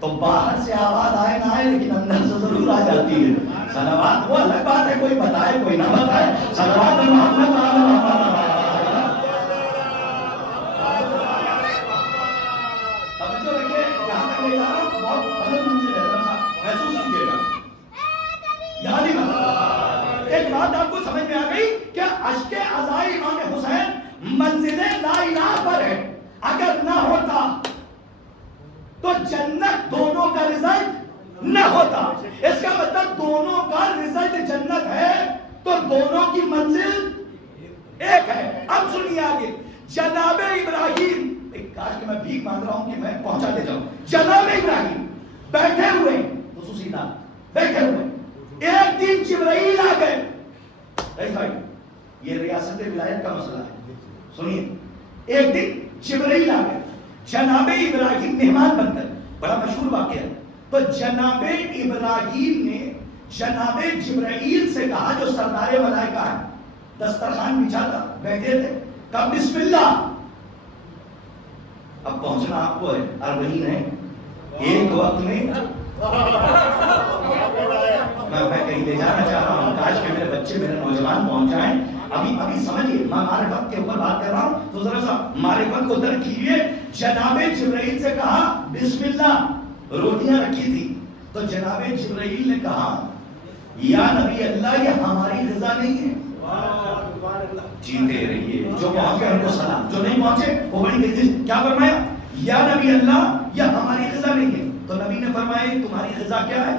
تو باہر سے آواز آئے نہ آئے لیکن اندر سے ضرور آ جاتی ہے. صلوات وہ الگ بات ہے، کوئی بتائے کوئی نہ بتائے. صلوات محمد ایک بات آپ کو سمجھ میں آ گئی کہ اشک عزائی امام حسین منزل لا الہ پر ہے. اگر نہ ہوتا تو جنت دونوں کا رزلٹ نہ ہوتا. اس کا مطلب دونوں کا رزلٹ جنت ہے تو دونوں کی منزل ایک ہے. اب سنیے آگے. جناب ابراہیم، کاش کہ میں بھیک مانگ رہا ہوں کہ میں پہنچا دے جاؤں. جناب ابراہیم بیٹھے ہوئے خصوصیات بیٹھے ہوئے، ایک دن جبرائیل آ گئے. بھائی یہ ریاست ولایت کا مسئلہ ہے، سنیے. ایک دن جبرائیل آ گئے جناب ابراہیم مہمان بن کر. بڑا مشہور واقعہ. تو جناب ابراہیم نے جناب جبرائیل سے کہا، جو سردار ملائکہ ہے، دسترخوان بچھا تھا، بیٹھے تھے، کہا بسم اللہ. اب پہنچنا آپ کو ہے، اربعین ہے، ایک وقت میں میں کہیں لے جانا چاہ رہا ہوں. کاش کہ میرے بچے میرے نوجوان پہنچ جائیں. ابھی سمجھیے، میں معرفت کے اوپر بات کر رہا ہوں تو ذرا سا معرفت کو درک کیجیے. جناب جبرائیل سے کہا بسم اللہ. روٹیاں رکھی تھی تو جناب جبرائیل نے کہا یا نبی اللہ یہ ہماری غذا نہیں ہے. جیتے رہیے. جو پہنچ گئے ان کو سلام، جو نہیں پہنچے وہ بڑی تیزی. کیا فرمایا؟ یا نبی اللہ یہ ہماری غذا نہیں ہے. تو نبی نے فرمایا تمہاری غذا کیا ہے؟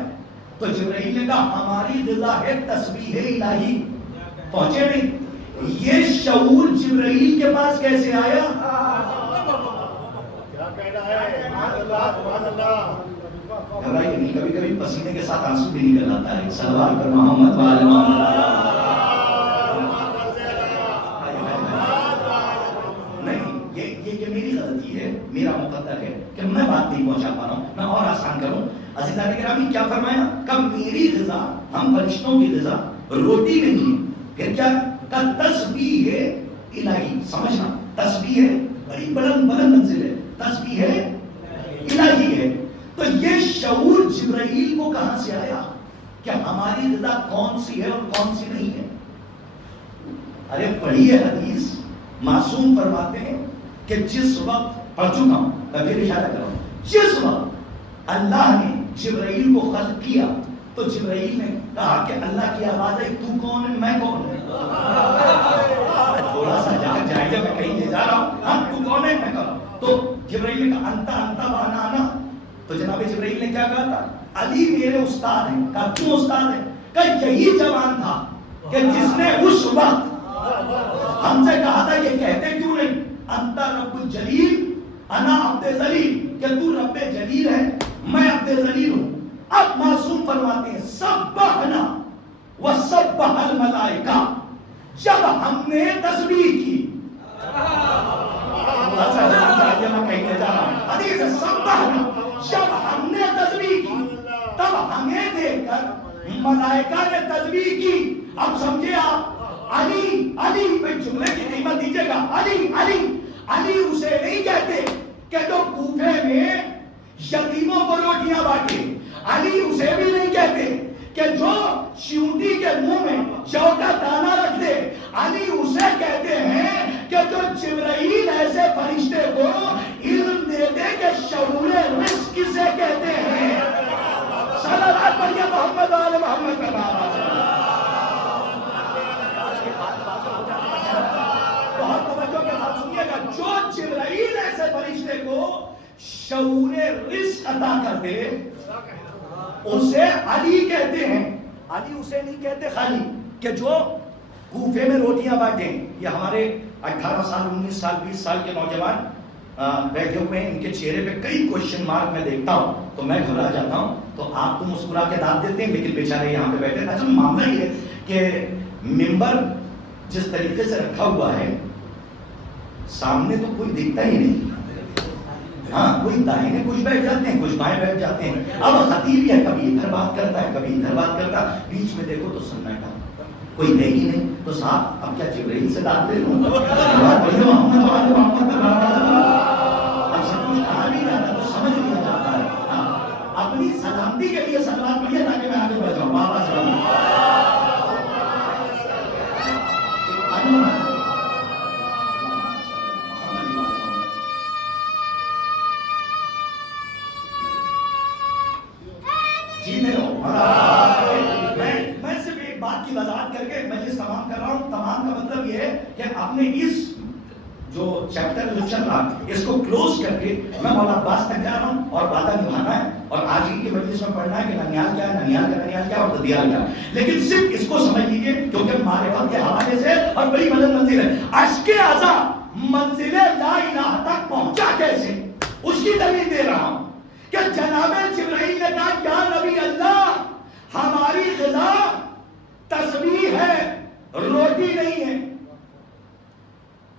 تو جبرائیل نے کہا ہماری غذا ہے تسبیح الہی. پہنچے نہیں. یہ شعور جبرائیل کے پاس کیسے آیا؟ کیا کہنا ہے؟ سبحان اللہ. کبھی کبھی پسینے کے ساتھ آنسو بھی نکل آتا ہے. صلوات پر محمد وعلی محمد. یہ میری غلطی ہے، میرا مقدر ہے کہ میں بات نہیں پہنچا پا رہا ہوں. میں اور آسان کروں. عزیزان گرامی کیا فرمایا؟ کہ میری غذا، ہم فرشتوں کی غذا روٹی نہیں ہے. پھر کیا؟ کہ تسبیح الہی. سمجھنا، تسبیح ہے بڑی بلند منزل ہے، تسبیح الہی ہے. تو یہ شعور جبرائیل کو کہاں سے آیا کہ ہماری غذا کون سی ہے اور کون سی نہیں ہے؟ ارے پڑھیے حدیث. معصوم فرماتے ہیں کہ جس وقت، پڑھ چکا ہوں میں پھر اشارہ کر رہا ہوں، جس وقت اللہ نے جبرائیل کو خلق کیا تو جبرائیل نے کہا کہ اللہ کی آواز ہے تو کون ہے میں کون ہوں. تھوڑا سا جائے میں کہیں لے جا رہا ہوں. ہاں تو کون ہے میں کون. تو جبرائیل نے کہا انتا وانا انا. تو جناب جبرائیل نے کیا کہا تھا؟ علی میرے استاد ہیں. کہا کیوں استاد ہیں؟ کہ یہی جوان تھا کہ جس نے اس وقت ہم سے کہا تھا یہ کہتے کیوں نہیں انتا رب الجلیل انا عبد ذلیل، کہ تو رب جلیل ہے میں عبد ذلیل ہوں. اب معصوم فرماتے ہیں سبحنا وسبح الملائکہ. جب ہم نے تسبیح کی، جب ہم نے تسبیح کی تب ہمیں دیکھ کر ملائکہ نے تسبیح کی. اب سمجھے آپ، علی علی پہ جملے کی قیمت دیجیے گا. علی علی علی اسے نہیں کہتے کہ جو کوفے میں یتیموں کو روٹیاں بانٹے. علی اسے بھی نہیں کہتے کہ جو چیونٹی کے منہ میں جو کا دانہ رکھ دے. علی اسے کہتے ہیں کہ جو جبرائیل ایسے فرشتے کو علم دے دے کہ شعور رزق کسے کہتے ہیں. صلوات پڑھیے محمد آل محمد کا نام. بہت توجہ کے ساتھ سنیے گا. جو جبرائیل ایسے فرشتے کو شعور رزق عطا کر دے اسے علی کہتے ہیں. علی اسے نہیں کہتے خالی کہ جو کوفے میں روٹیاں بانٹیں. یہ ہمارے 18 سال 19 سال 20 سال کے نوجوان بیٹھے ہوئے ہیں، ان کے چہرے پہ کئی کوشچن مارک میں دیکھتا ہوں تو میں گھبرا جاتا ہوں. تو آپ تو مسکرا کے داد دیتے ہیں لیکن بیچارے یہاں پہ بیٹھے. اصل معاملہ یہ ہے کہ ممبر جس طریقے سے رکھا ہوا ہے سامنے تو کوئی دکھتا ہی نہیں. ہاں کوئی داہنے کچھ بیٹھ جاتے ہیں، کچھ بائیں بیٹھ جاتے ہیں. اب خطیب ہی ہے، کبھی ادھر بات کرتا ہے کبھی ادھر بات کرتا ہے، بیچ میں دیکھو تو سناٹا، کوئی ہے ہی نہیں. تو صاحب اب کیا جبرائیل سے ڈالتے لوں اب سب کچھ کہا نہیں جاتا تو سمجھ لیا جاتا ہے. اپنی سلامتی کے لیے سلام پڑھیے تاکہ میں آگے بڑھ جاؤں. بابا سلام جیتے رہو. میں صرف ایک بات کی وضاحت کر کے مجلس تمام کر رہا ہوں. تمام کا مطلب یہ ہے کہ آپ نے اس جو چیپٹر جو چل رہا اس کو کلوز کر کے میں مولا عباس تک جا رہا ہوں اور وعدہ نبھانا ہے اور آج ہی کی مجلس میں پڑھنا ہے کہ ننیال کیا ہے، ننیال کا ننیال کیا اور ددیال کیا. لیکن صرف اس کو سمجھ لیجیے کیونکہ معرفت کے حوالے سے اور بڑی بلند منزل ہے. عشق عزا منزل لا الہ تک پہنچا کیسے، اس کی دلیل دے رہا ہوں کہ جناب جبرائیل نے کہا یا نبی اللہ ہماری غذا تسبیح ہے، روٹی نہیں ہے.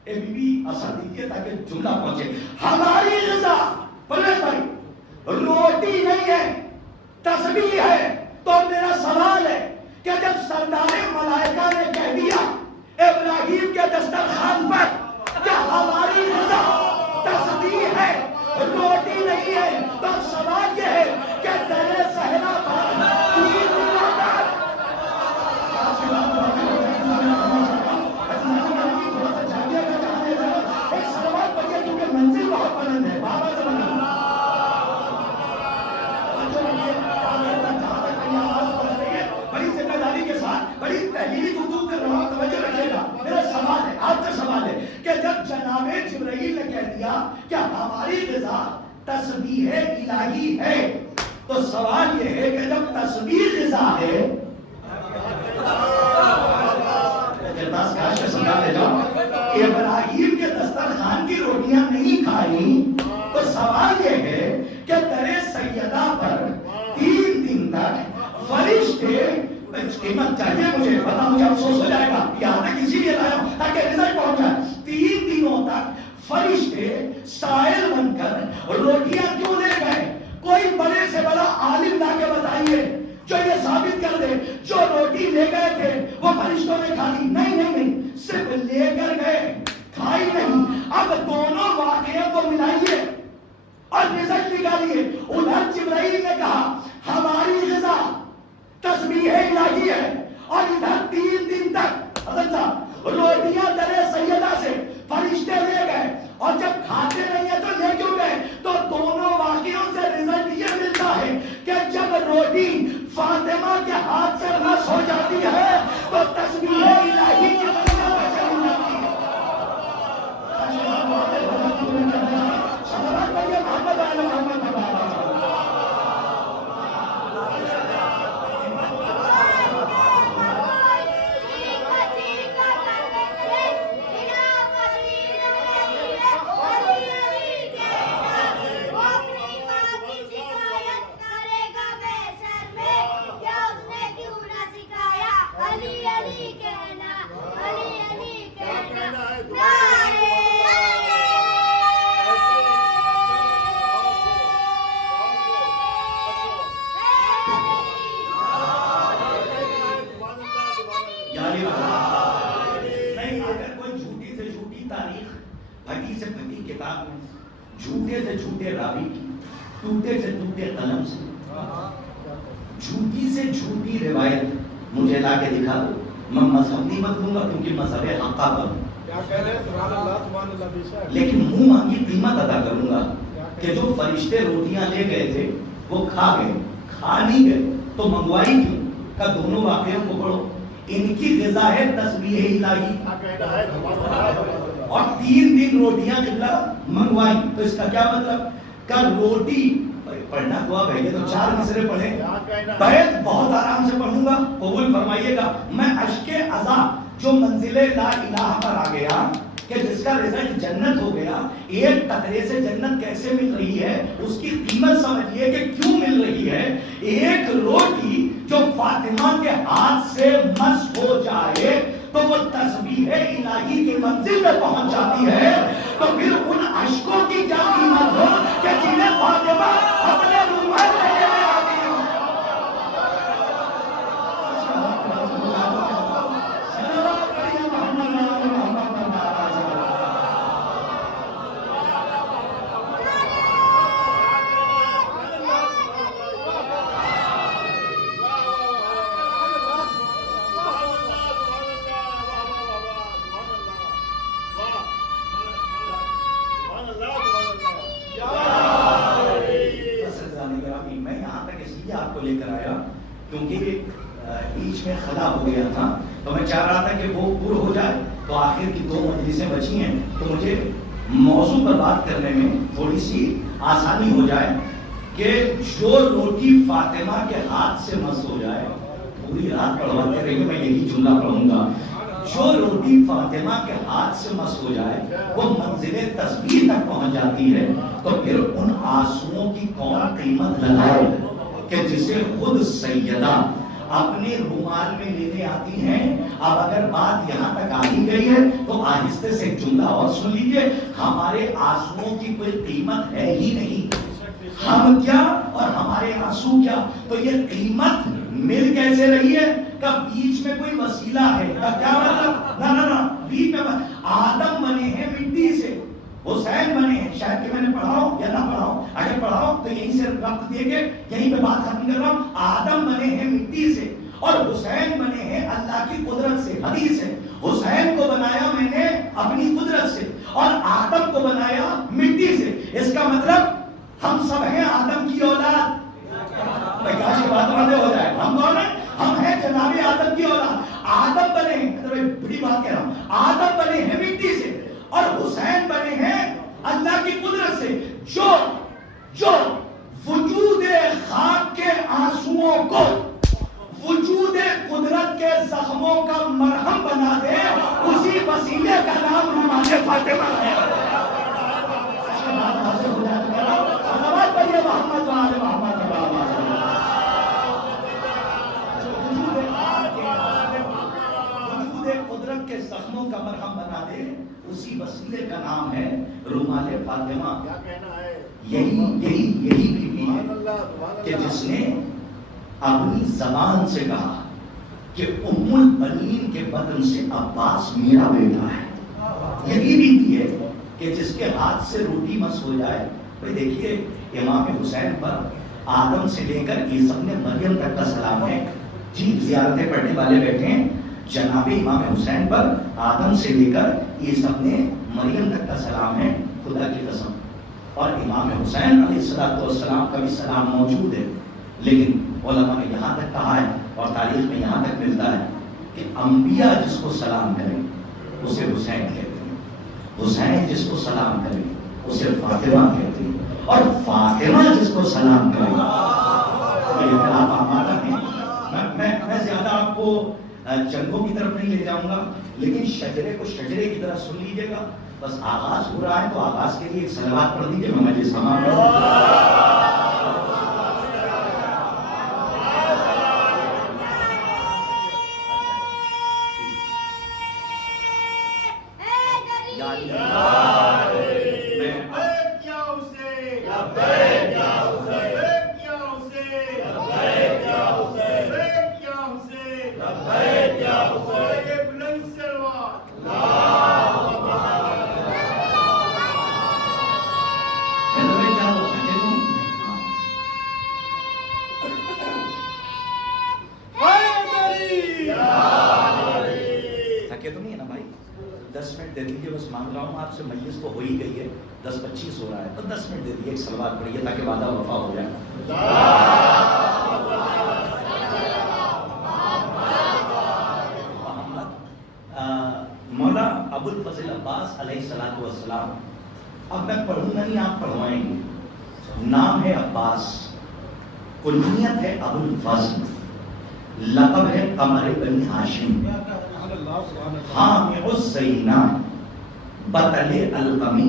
اے بی بی اثر دیجیے تاکہ جملہ پہنچے. ہماری غذا پرویز بھائی روٹی نہیں ہے، تسبیح ہے. تو میرا سوال ہے کہ جب سردار ملائکہ نے کہہ دیا ابراہیم کے دسترخوان پر کہ ہماری غذا تسبیح ہے، روٹی نہیں ہے، تو سوال یہ ہے کہ درے صحرا پر منزل بہت بلند ہے. بابا بڑی ذمہ داری کے ساتھ بڑی تحلیلی گفتگو کر رہا ہوں، توجہ رکھیے گا. میرا سوال ہے، آپ سے سوال ہے کہ جب جناب جبرائیل نے کہہ دیا کہ ہماری غذا تسبیح الہی ہے، تو سوال یہ ہے کہ جب تسبیح غذا ہے ابراہیم کے دسترخوان کی روٹیاں نہیں کھائیں، تو سوال یہ ہے کہ درے سیدہ پر 3 دن تک فرشتے، قیمت چاہیے مجھے پتا، مجھے افسوس ہو جائے گا یہاں تک اسی لیے لایا ہوں تاکہ رزلٹ پہنچ جائے. 3 دنوں تک فرشتے سائل بن کر روٹیاں کیوں لے گئے؟ کوئی بڑے سے بڑا عالم لا کے بتائیے جو یہ ثابت کر دے جو روٹی لے گئے تھے وہ فرشتوں نے کھا لی. نہیں، صرف لے کر گئے، کھائی نہیں. اب دونوں واقعے کو ملائیے اور رزلٹ نکالیے. ادھر جبرائیل نے کہا ہماری غذا تسبیح الہی ہے، اور ادھر 3 دن تک حضرت صاحب روٹیاں درے سیدہ سے فرشتے لے گئے، اور جب کھاتے نہیں ہیں تو لے کیوں گئے؟ تو دونوں واقعوں سے رزلٹ یہ ملتا ہے کہ جب روٹی فاطمہ کے ہاتھ سے رس ہو جاتی ہے تو تسبیح الہی کی منزل پر چلی جاتی ہے. صلوات پڑھیے محمد علی محمد. جھوٹے سے جھوٹے راوی کی، ٹوٹے سے ٹوٹے قلم سے، جھوٹی سے جھوٹی روایت مجھے لا کے دکھا دو، میں مذہب نہیں بدلوں گا کیونکہ مذہب حقہ پر، لیکن منہ مانگی قیمت ادا کروں گا کہ جو فرشتے روٹیاں لے گئے تھے وہ کھا گئے، کھا نہیں گئے تو منگوائی کیوں؟ کا دونوں واقعوں کو پڑھو. ان کی غذا ہے تسبیح الہی، اور 3 دن روٹیاں قبلہ منگوائی. تو اس کا کیا مطلب؟ کہ روٹی پڑھنا تو اب ہے، تو 4 مصرے پڑھیں، بیت بہت آرام سے پڑھوں گا، قبول فرمائیے گا. میں عشق عزا جو منزل لا الہ پر آ گیا کہ جس کا رزلٹ جنت ہو گیا، ایک قطرے سے جنت کیسے مل رہی ہے اس کی قیمت سمجھیے کہ کیوں مل رہی ہے. ایک روٹی جو فاطمہ کے ہاتھ سے مس ہو جائے تو وہ تسبیح الہی کی منزل میں پہنچ جاتی ہے، تو پھر ان اشکوں کی کیا قیمت ہو کہ جنہیں فاطمہ اپنے رومال میں لینے آتی ہے۔ میں یہاں تک اس لیے آپ کو لے کر آیا کیونکہ بیچ میں خلا ہو گیا تھا، تو میں چاہ رہا تھا کہ وہ پر ہو جائے، تو آخر کی 2 مجلسیں بچی ہیں تو مجھے موضوع پر بات کرنے میں تھوڑی سی آسانی ہو جائے کہ جو روٹی فاطمہ کے ہاتھ سے مس ہو جائے، پوری رات پڑھواتے رہیے میں یہی جملہ پڑھوں گا، جو روٹی فاطمہ کے ہاتھ سے مس ہو جائے وہ منزل تسبیح تک پہنچ جاتی ہے، تو پھر ان آنسوؤں کی کون قیمت لگائے کہ جسے خود سیدہ اپنے رومال میں لینے آتی ہیں۔ اب اگر بات یہاں تک آ ہی گئی ہے تو آہستہ سے ایک جملہ اور سن لیجیے، ہمارے آنسوؤں کی کوئی قیمت ہے ہی نہیں، ہم کیا اور ہمارے آنسو کیا، تو یہ قیمت مل کیسے رہی ہے؟ کب بیچ میں کوئی وسیلہ ہے، کب کیا مطلب نہ بیچ میں آدم بنے ہیں مٹی سے، حسین بنے ہیں، شاید کہ میں نے پڑھاؤ یا نہ پڑھاؤ، اگر پڑھاؤ تو یہیں سے وقت دے کے یہیں پہ بات ختم کر رہا ہوں۔ آدم بنے ہیں مٹی سے اور حسین بنے ہیں اللہ کی قدرت سے، حدیث ہے حسین کو بنایا میں نے اپنی قدرت سے اور آدم کو بنایا مٹی سے، اس کا مطلب ہم سب ہیں آدم کی اولاد۔ میں کہا کہ بات واضح ہو جائے، ہم کون ہیں؟ ہم ہیں جناب آدم کی اولاد۔ آدم بنے ہیں، بڑی بات کہہ رہا ہوں، آدم بنے ہیں مٹی سے اور حسین بنے ہیں اللہ کی قدرت سے، جو وجود خاک کے آنسوؤں کو وجود قدرت کے زخموں کا مرہم بنا دے، اسی وسیلے کا نام رومال فاطمہ ہے۔ محمد وآل محمد وجود قدرت کے زخموں کا مرہم بنا دے، اسی وسیلے کا نام ہے رومال فاطمہ۔ یہی بیوی ہے کہ جس نے اپنی زبان سے کہا کہ ام البنین کے بدن سے عباس میرا بیٹا ہے۔ یہی بیوی ہے کہ جس کے ہاتھ سے روٹی مس ہو جائے۔ بھئی دیکھیے امام حسین پر آدم سے لے کر عیسی ابن مریم تک کا سلام ہے۔ جی زیارتیں پڑھنے والے بیٹھے ہیں، جناب امام حسین پر آدم سے لے کر عیسی ابن مریم تک کا سلام ہے، خدا کی قسم۔ اور امام حسین علیہ السلام کا بھی سلام موجود ہے، لیکن علماء نے یہاں تک کہا ہے اور تاریخ میں یہاں تک ملتا ہے کہ انبیاء جس کو سلام کریں اسے حسین کہتے ہیں، حسین جس کو سلام کریں اسے فاطمہ کہتے ہیں، اور فاطمہ جس کو سلام کریں میں زیادہ آپ کو جنگوں کی طرف نہیں لے جاؤں گا، لیکن شجرے کو شجرے کی طرح سن لیجیے گا۔ بس آغاز ہو رہا ہے تو آغاز کے لیے ایک صلوات پڑھ دیجیے، میں مجلس تمام مانگ رہا ہوں آپ سے، مجلس تو ہو ہی گئی ہے، 10:25 ہو رہا ہے، تو 10 منٹ دے دیجیے، ایک صلوات پڑھیے تاکہ وعدہ وفا ہو جائے۔ مولا ابو الفضل عباس علیہ السلام، اب میں پڑھوں گا نہیں، آپ پڑھوائیں گے۔ نام ہے عباس، کنیت ہے ابو الفضل، لقب ہے قمر بنی ہاشم، حامع الزینہ، بطل القمی،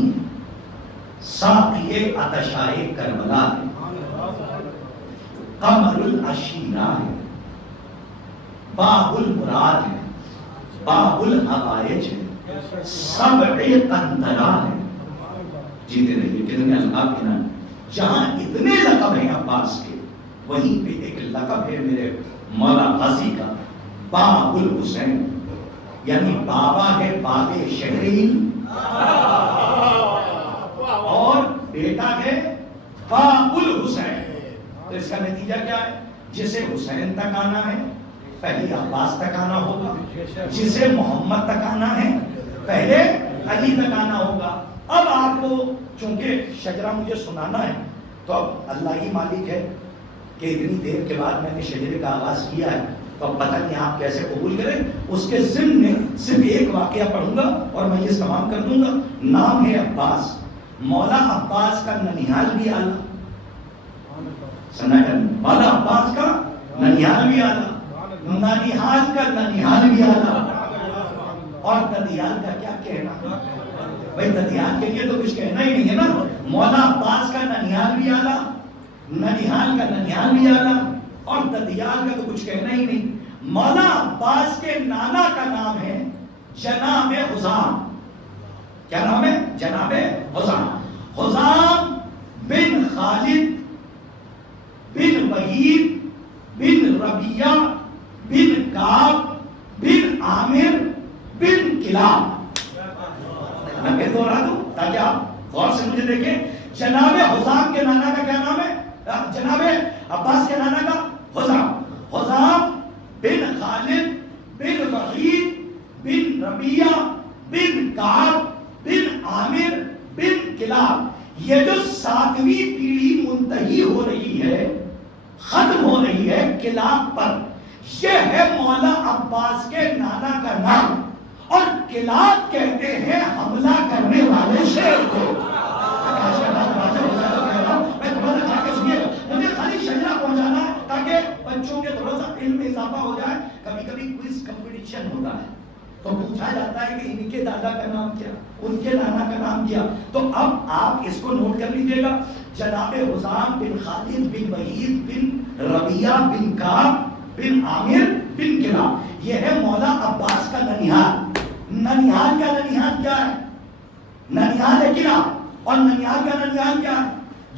ساقی عطشائے کربلا، قمر العشیرہ ہے، باب المراد ہے، باب الحوائج ہے، سبع قندرہ ہے. جیتے رہیے کتنے القاب کے نام. جہاں اتنے لقب ہیں عباس کے، وہیں پہ ایک لقب ہے میرے مولا غازی کا، باب الحسین، یعنی بابا ہے باب شہرین، اور بیٹا ہے باب الحسین. تو اس کا نتیجہ کیا ہے؟ جسے حسین تک آنا ہے پہلے عباس تک آنا ہوگا، جسے محمد تک آنا ہے پہلے علی تک آنا ہوگا. اب آپ کو چونکہ شجرہ مجھے سنانا ہے تو اب اللہ ہی مالک ہے کہ اتنی دیر کے بعد میں نے شجرے کا آغاز کیا ہے، تو اب پتہ نہیں آپ کیسے قبول کریں. اس کے ضمن میں صرف ایک واقعہ پڑھوں گا اور میں یہ تمام کر دوں گا. نام ہے عباس. مولا عباس کا ننیال بھی اعلیٰ، مولا عباس کا ننیال بھی اعلیٰ، ننیال کا ننیال بھی اعلیٰ. اور ددیال کا کیا کہنا بھائی، ددیال کے لیے تو کچھ کہنا ہی نہیں ہے نا. مولا عباس کا ننیال بھی اعلیٰ، ننیال کا ننیال بھی اعلیٰ، اور ددیال کا تو کچھ کہنا ہی نہیں. مولا عباس کے نانا کا نام ہے جناب حزام. کیا نام ہے؟ جناب حزام. حزام بن خالد بن وحید بن ربیہ بن کعب بن عامر بن کلاب. میں کہہ تو رہا ہوں تاکہ آپ غور سے مجھے دیکھیں. جناب حزام کے نانا کا کیا نام ہے؟ جناب عباس کے نانا کا حزام. حزام بن خالد بن وحید بن ربیہ بن کعب بن عامر بن کلاب. یہ جو 7ویں پیڑھی منتہی ہو رہی ہے، ختم ہو رہی ہے کلاب پر، یہ ہے مولا عباس کے نانا کا نام. اور کلاب کہتے ہیں حملہ کرنے والے شیر کو. مجھے خالی شجرہ پہنچانا ہے تاکہ بچوں کے تھوڑا سا علم میں اضافہ ہو جائے. کبھی کبھی کوئز کمپٹیشن ہوتا ہے تو پوچھا جاتا ہے کہ ان کے دادا کا نام کیا، ان کے نانا کا نام کیا. تو اب آپ اس کو نوٹ کر لیجئے گا. جناب حزام بن خالد بن وحید بن ربیہ بن کعب بن عامر بن کلاب، یہ ہے مولا عباس کا ننیال. ننیال کا ننیال کیا ہے؟ ننیال ہے کلاب. اور ننیال کا ننیال کیا ہے؟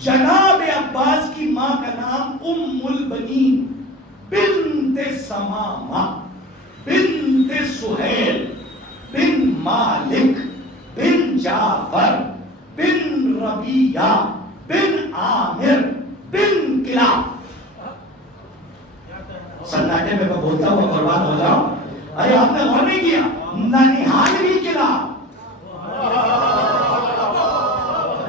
جناب عباس کی ماں کا نام ام البنین بنت سمامہ بنت سہیل بن مالک بن جعفر بن ربیہ بن عامر بن کلاب. سناٹے میں بولتا ہوا قربان ہو جاؤں. ارے آپ نے غور نہیں کیا؟ ننیال بھی کلاب.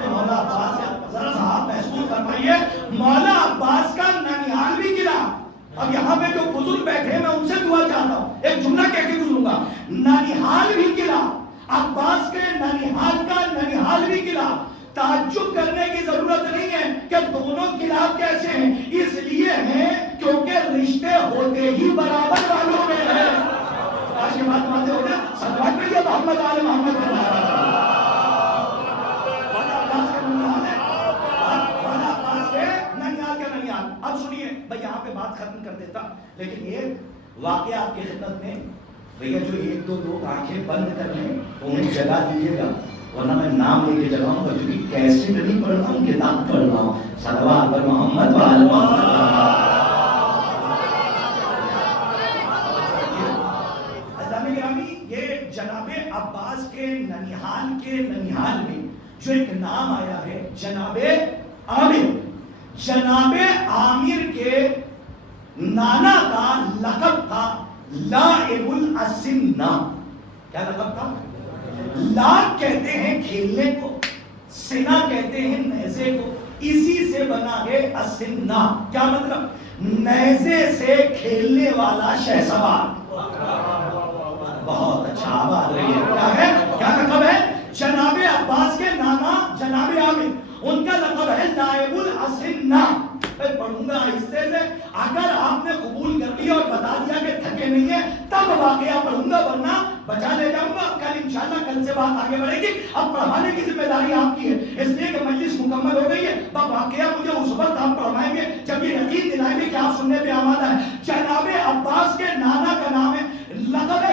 مولا عباس کا ذرا صاحب محسوس فرمائیے، مولا عباس کا ننیال بھی کلاب. اب یہاں پہ جو بزرگ بیٹھے ہیں میں ان سے دعا چاہتا ہوں، ایک جملہ کہہ کے گزروں گا. ننیال بھی کلاب، عباس کے ننیال کا ننیال بھی کلاب. تعجب کرنے کی ضرورت نہیں ہے کہ دونوں کلاب کیسے ہیں، اس لیے ہیں کیونکہ رشتے ہوتے ہی برابر والوں میں ہیں. آج کے بعد باتیں ہو گئے. صلوات پڑھیے محمد آل محمد. اب سنیے بھائی، یہاں پہ بات ختم کر دیتا لیکن ایک واقعہ آپ کی خدمت میں. بھیا جو ایک دو لوگ آنکھیں بند کر لیں انہیں جگہ دیجیے گا، ورنہ میں نام لے کے جگاؤں گا، کیونکہ کیسے نہیں پڑھ رہا ہوں، کتاب پڑھ رہا ہوں. صلوات پر محمد وآل محمد. یہ جناب عباس کے ننیال میں جو ایک نام آیا ہے جناب عامر. جناب عامر کے نانا کا لقب تھا لاعب الاسنہ. کیا لقب تھا؟ لاعب کہتے ہیں کھیلنے کو، سنا کہتے ہیں نیزے کو، اسی سے بنا ہے اسنہ. کیا مطلب؟ نیزے سے کھیلنے والا شہسوار. بہت اچھا آواز رہی ہے. کیا ہے؟ کیا لقب ہے؟ جناب عباس کے نانا جناب عامر، ان کا لقب ہے لاعب الاسنہ. میں پڑھوں گا آہستہ سے. اگر آپ نے قبول کر لیا اور بتا دیا کہ تھکے نہیں ہیں تب واقعہ پڑھوں گا، ورنہ بچا لے جاؤں گا. کل انشاءاللہ کل سے بات آگے بڑھے گی. اب پڑھانے کی ذمہ داری آپ کی ہے، اس لیے کہ مجلس مکمل ہو گئی ہے. واقعہ مجھے اس وقت آپ پڑھوائیں گے جب یہ یقین دلائیں گے کہ آپ سننے پہ آمادہ ہے. جناب عباس کے نانا کا نام ہے، لقب ہے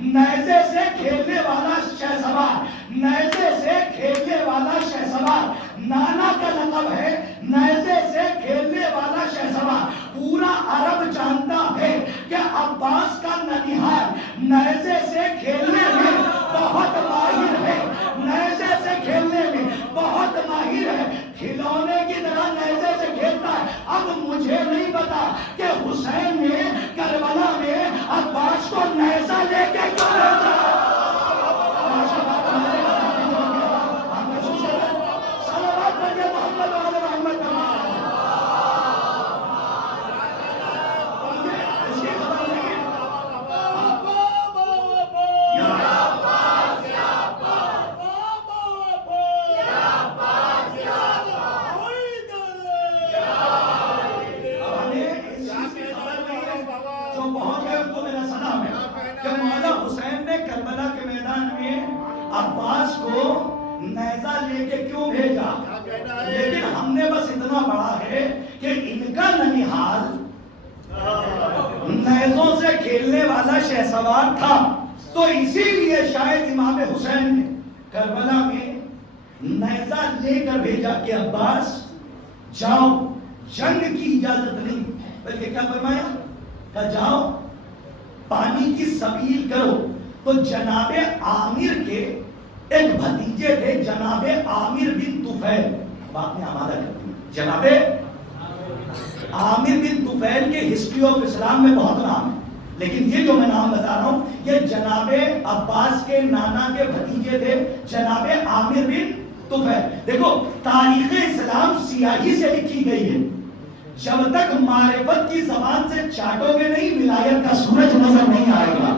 نیزے سے کھیلنے والا شہسوار، نیزے سے کھیلنے والا شہسوار، نانا کا لقب ہے نیزے سے کھیلنے والا شہسوار۔ پورا عرب جانتا ہے کہ عباس کا ننیہال نیزے سے کھیلنے میں بہت ماہر ہے، نیزے سے کھیلنے میں بہت ماہر ہے، کھلونے کی طرح نیزے سے کھیلتا ہے۔ اب مجھے نہیں پتا کہ حسین نے کربلا میں عباس کو نیزہ لے کے کیوں بھیجا۔ صلوات پڑھیے محمد وعلی محمد۔ اس کی خبر نہیں ہے۔ جو بہت ہے ان کو میرا سلام ہے کہ مولا حسین نے کربلا کے میدان میں عباس کو نیزہ لے کے کیوں بھیجا، لیکن ہم نے بس اتنا پڑھا ہے کہ ان کا ننیہال نیزوں سے کھیلنے والا شہسوار تھا، تو اسی لیے شاید امام حسین نے کربلا میں نیزہ لے کر بھیجا کہ عباس جاؤ، جنگ کی اجازت نہیں بلکہ کیا فرمایا کہ جاؤ پانی کی سبیل کرو۔ تو جناب عامر کے ایک بھتیجے تھے جناب عامر بن طفیل، بات میں آمادہ کرتی ہوں، جناب عامر بن طفیل کے ہسٹری آف اسلام میں بہت نام ہے، لیکن یہ جو میں نام بتا رہا ہوں یہ جناب عباس کے نانا کے بھتیجے تھے جناب عامر بن طفیل۔ دیکھو تاریخ اسلام سیاہی سے لکھی گئی ہے، جب تک معرفت کی زبان سے چاٹو گے نہیں ولایت کا سورج نظر نہیں آئے گا،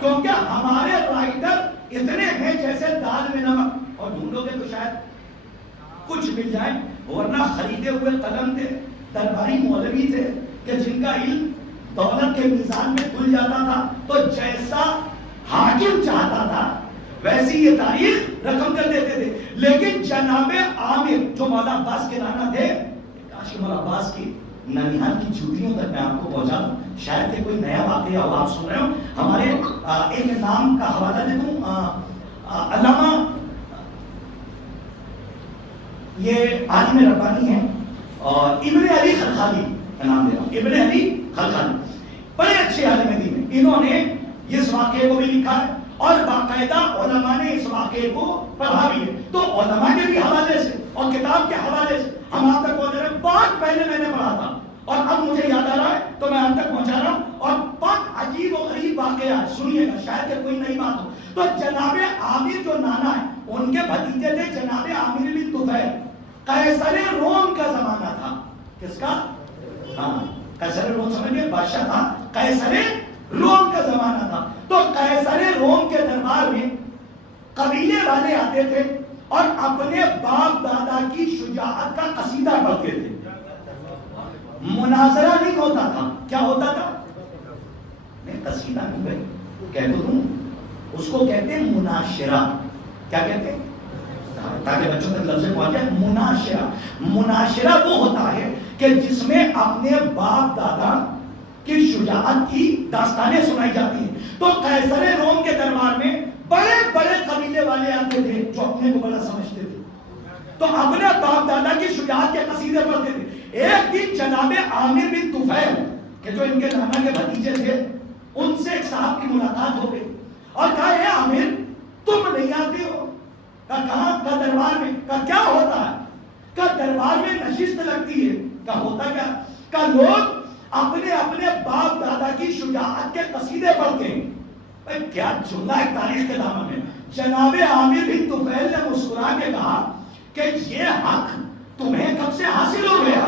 کیونکہ ہمارے رائٹر اتنے ہیں جیسے دال میں نمک، اور ڈھونڈو گے تو شاید کچھ مل جائے، ورنہ خریدے ہوئے قلم تھے، درباری مولوی تھے کہ جن کا علم دولت کے میزان میں کھل جاتا تھا، تو جیسا حاکم چاہتا تھا ویسی یہ تاریخ رقم کر دیتے تھے۔ لیکن جناب عامر جو مولا عباس کے نانا تھے، کاش کہ مولا عباس کی ننیہال کی جوتیوں تک میں آپ کو پہنچا دوں، شاید کہ کوئی نیا واقعہ ہو آپ سن رہے ہو۔ ہمارے ایک نام کا حوالہ دے دوں، علامہ یہ عالم ربانی ہیں اور ابن علی خلخالی کا نام دے رہا ہوں، ابن علی خلخالی بڑے اچھے عالم دین ہیں، انہوں نے اس واقعے کو بھی لکھا ہے اور باقاعدہ علماء نے اس واقعے کو پڑھا بھی ہے، تو علماء کے بھی حوالے سے اور کتاب کے حوالے سے ہم آپ تک پہنچ رہے ہیں۔ بہت پہلے میں نے پڑھا تھا اور اب مجھے یاد آ رہا ہے تو میں آپ تک پہنچا رہا ہوں، اور بہت عجیب و غریب واقعہ سنیے گا، شاید کہ کوئی نئی بات ہو۔ تو جناب عامر جو نانا ہے ان کے بھتیجے تھے جناب عامر بن طفیل، قیصر روم کا زمانہ تھا، کس کا؟ ہاں قیصر روم سمجھے بادشاہ تھا، قیصر روم کا زمانہ تھا۔ تو قیصر روم کے دربار میں قبیلے والے آتے تھے اور اپنے باپ دادا کی شجاعت کا قصیدہ پڑھتے تھے، مناظرہ نہیں ہوتا تھا، کیا ہوتا تھا؟ نہیں قصیدہ نہیں بھائی کہہ دو تم، اس کو کہتے ہیں مناشرہ، کیا کہتے ہیں تاکہ بچوں تک لفظ پہنچ جائے؟ مناشرہ، مناشرہ وہ ہوتا ہے کہ جس میں اپنے باپ دادا کی شجاعت کی داستانیں سنائی جاتی ہیں۔ تو قیصر روم کے دربار میں بڑے بڑے قبیلے والے آتے تھے جو اپنے کو بڑا سمجھتے تھے، تو اپنے باپ دادا کی شجاعت کے قصیدے پڑھتے تھے۔ ایک دن جناب عامر بن طفیل کہ جو ان کے نانا کے بھتیجے تھے، ان سے ایک صاحب کی ملاقات ہو گئی اور کہا اے عامر تم نہیں آتے ہو؟ کہاں؟ کا دربار میں۔ کیا ہوتا ہے؟ کا دربار میں نشست لگتی ہے۔ کا ہوتا کیا؟ کا لوگ اپنے اپنے باپ دادا کی شجاعت کے قصیدے پڑھتے ہیں۔ کیا جملہ ہے تاریخ کے دامن میں۔ جناب عامر بن طفیل نے مسکرا کے کہا کہ یہ حق تمہیں کب سے حاصل ہو گیا؟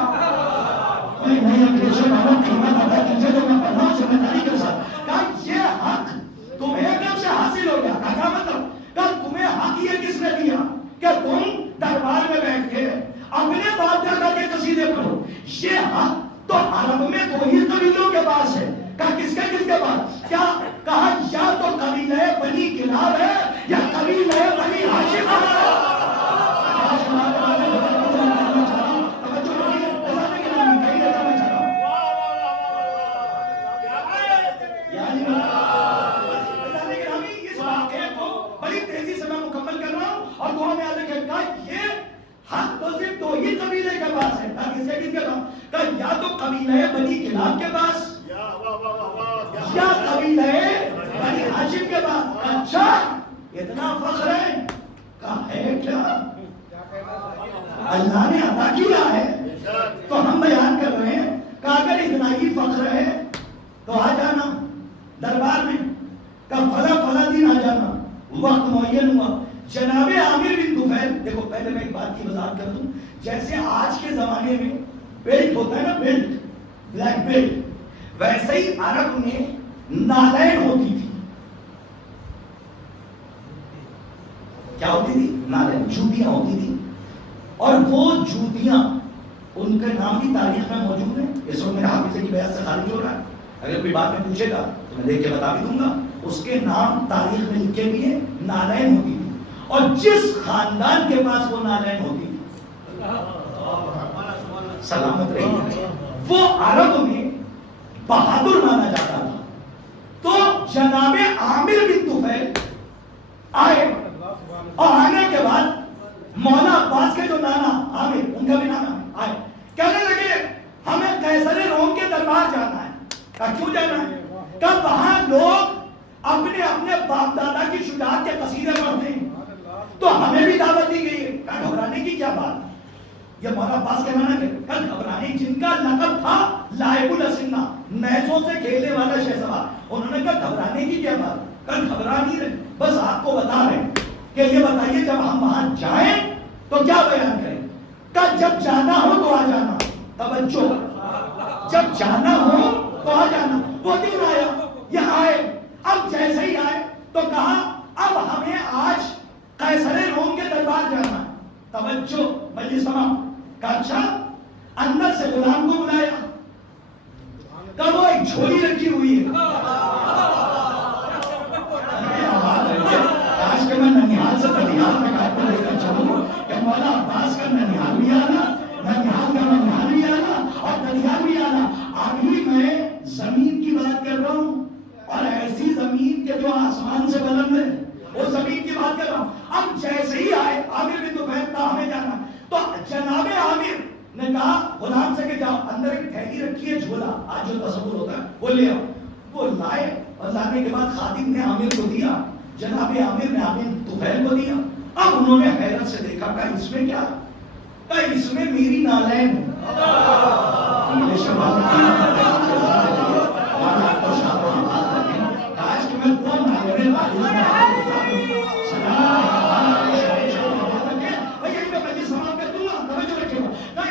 نہیں انگریزوں میں قیمت ادا کیجیے تو میں پڑھنا ہوں ذمہ داری کے ساتھ۔ کہا یہ حق تمہیں کب سے حاصل ہو گیا؟ کیا مطلب؟ کہ تمہیں حق یہ کس نے دیا کہ تم دربار میں بیٹھ کے اپنے باپ دادا کے قصیدے پڑھو؟ یہ حق تو عرب میں دو ہی قبیلوں کے پاس ہے۔ کہا کس کے پاس؟ کیا کہا یا تو قبیلہ بنی کلاب ہے یا قبیلہ بنی ہاشم ہے۔ قبیلہ بنی کلاب کے پاس یا واہ واہ واہ واہ یا قبیلہ بنی ہاشم کے پاس؟ اچھا اتنا فخر ہے، کہا ہے کیا اللہ نے عطا کیا ہے تو ہم بیان کر رہے ہیں کہ اگر اتنا ہی فخر ہے تو آ جانا دربار میں، کہ فلا فلا دن آ جانا، وقت معین ہوا۔ جناب عامر بن طفیل، دیکھو پہلے میں ایک بات کی وضاحت کر دوں، جیسے آج کے زمانے میں بیلٹ ہوتا ہے نا، بیلٹ، بلیک بیلٹ، ویسے ہی عرب میں نالین ہوتی تھی۔ کیا ہوتی تھی؟ نالین، جوتیاں ہوتی تھی، اور وہ جوتیاں ان کے نام کی تاریخ میں موجود ہیں۔ اس وقت میرے حافظے کی بیان سے خارج ہو رہا ہے، اگر کوئی بات میں پوچھے گا تو میں دیکھ کے بتا بھی دوں گا۔ اس کے نام تاریخ میں لکھے بھی ہیں، نالین ہوتی تھی، اور جس خاندان کے پاس وہ نالین ہوتی تھی سلامت رہی، وہ عرب میں بہادر مانا جاتا تھا۔ تو جناب عامر بن طفیل آئے، اور آنے کے بعد مولا عباس کے جو نانا عامر، ان کا بھی نانا آئے، کہنے لگے ہمیں قیصر روم کے دربار جانا ہے۔ کہا کیوں جانا ہے؟ کہ وہاں لوگ اپنے اپنے باپ دادا کی شجاعت کے قصیدے پڑھتے ہیں، تو ہمیں بھی دعوت دی گئی ہے۔ کہا گھبرانے کی کیا بات؟ یہ مولا عباس کے معنی کہ گھبرانے، جن کا لقب تھا لائب الاسنہ، نیزوں سے کھیلنے والا شہسوار، انہوں نے کہا گھبرانے کی کیا بات؟ کہا گھبرا نہیں رہے، بس آپ کو بتا رہے ہیں کہ یہ بتائیے جب ہم وہاں جائیں تو کیا بیان کریں؟ کہ جب جانا ہو تو آ جانا، توجہ، جب جانا ہو تو آ جانا۔ وہ دن آیا، یہ آئے، اب جیسے ہی آئے تو کہا اب ہمیں آج قیصر روم کے دربار جانا ہے۔ توجہ، مجلس تمام، کہا اچھا، اندر سے غلام کو بلایا، کہ وہ ایک جھولی رکھی ہوئی ہے۔ آج کے میں ننیحال سے ننیحال میں کہا لے کر چلوں کہ مولا عباس کا ننیحال بھی آنا، ننیحال کا ننیحال بھی آنا، اور ننیحال بھی آنا۔ ابھی میں زمین کی بات کر رہا ہوں، اور ایسی زمین کے جو آسمان سے بلند ہے، وہ زمین کی بات کر رہا ہوں۔ اب جیسے ہی آئے عامر بن طفیل، تھا ہمیں جانا، تو جناب عامر نے کہا غلام سے کہ جاؤ اندر ایک تھیلی رکھی ہے، جھولا، آج جو تصور ہوتا ہے وہ لے آؤ۔ وہ لائے، اور لانے کے بعد خادم نے عامر کو دیا، جناب عامر نے عامر طفیل کو دیا۔ اب انہوں نے حیرت سے دیکھا کہ اس میں کیا؟ کہ اس میں میری نالین ہے۔ آج کے میں کون نالین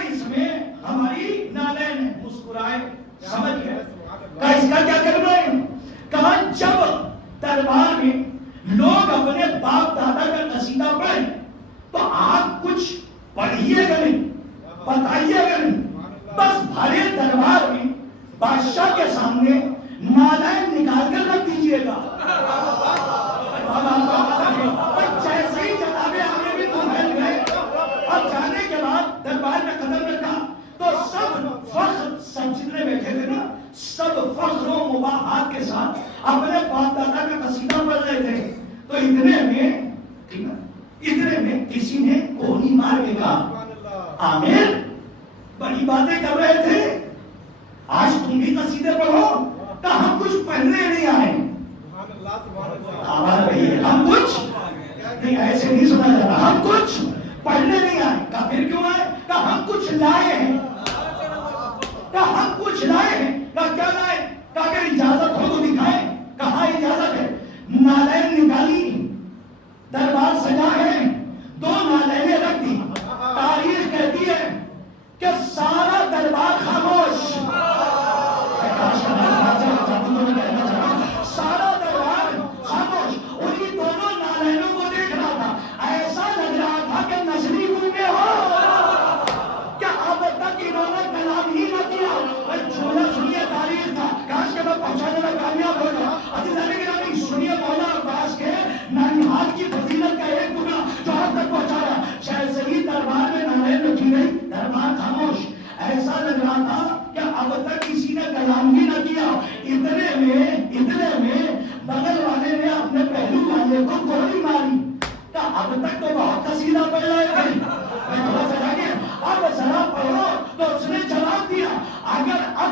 اس میں ہماری نالین ہے۔ مسکرائے، سمجھ گئے کہ اس کا کیا کرنا ہے؟ کہا جب دربار میں لوگ اپنے باپ دادا کا قصیدہ پڑھیں تو آپ کچھ پڑھیے گا نہیں، بتائیے گا نہیں، بس بھرے دربار میں بادشاہ کے سامنے نالین نکال کر رکھ دیجیے گا۔ جیسے ہی جناب عامر بن طفیل گئے اور جانے کے بعد دربار میں قدم رکھا تو سب فخر، سب جتنے بیٹھے تھے نا، سب فخر و مباحات کے ساتھ اپنے باپ دادا کا قصیدہ پڑھ رہے تھے۔ تو اتنے میں کسی نے کوہنی مار کے کہا عامر بڑی باتیں کر رہے تھے، آج تم بھی قصیدے پڑھو؟ کہ ہم کچھ پڑھنے نہیں آئے۔ آواز رہی ہے، ہم کچھ نہیں، ایسے نہیں سنا جاتا، ہم کچھ پڑھنے نہیں آئے۔ کہ پھر کیوں آئے؟ کہ ہم کچھ لائے ہیں، کہ ہم کچھ لائے ہیں۔ کہ کیا لائے؟ کہ اگر اجازت ہو تو دکھائیں۔ کہاں اجازت ہے؟ نالین نکالی، دربار سجا ہے، 2 نالینیں رکھ دی۔ تاریخ کہتی ہے کہ سارا دربار خاموش، سارا دربار خاموش، انہی دونوں نالینوں کو دیکھ رہا تھا۔ ایسا لگ رہا تھا کہ نسلی گونگے ہو، کہ اب تک انہوں نے کلام ہی نہ کیا۔ جھولا سنیے، تاریخ تھا، کاش کے میں پہنچانے میں کامیاب ہو جاؤں۔ عزیزان گرامی سنیے مولا عباس کے ننیحال کی فضیلت کا ایک گنا جو آپ تک پہنچایا۔ جیسے ہی دربار میں نالین رکھی گئی، دربار خاموش، ایسا لگ رہا تھا کہ اب تک کسی نے کلام ہی نہ کیا۔ اتنے میں بغل والے نے اپنے پہلو والے کو گولی ماری۔ کہ اب تک تو بہت قصیدہ پڑھ رہے تھے، میں تھوڑا سا جا کے اب ذرا پڑھو۔ تو اس نے جواب دیا اگر اب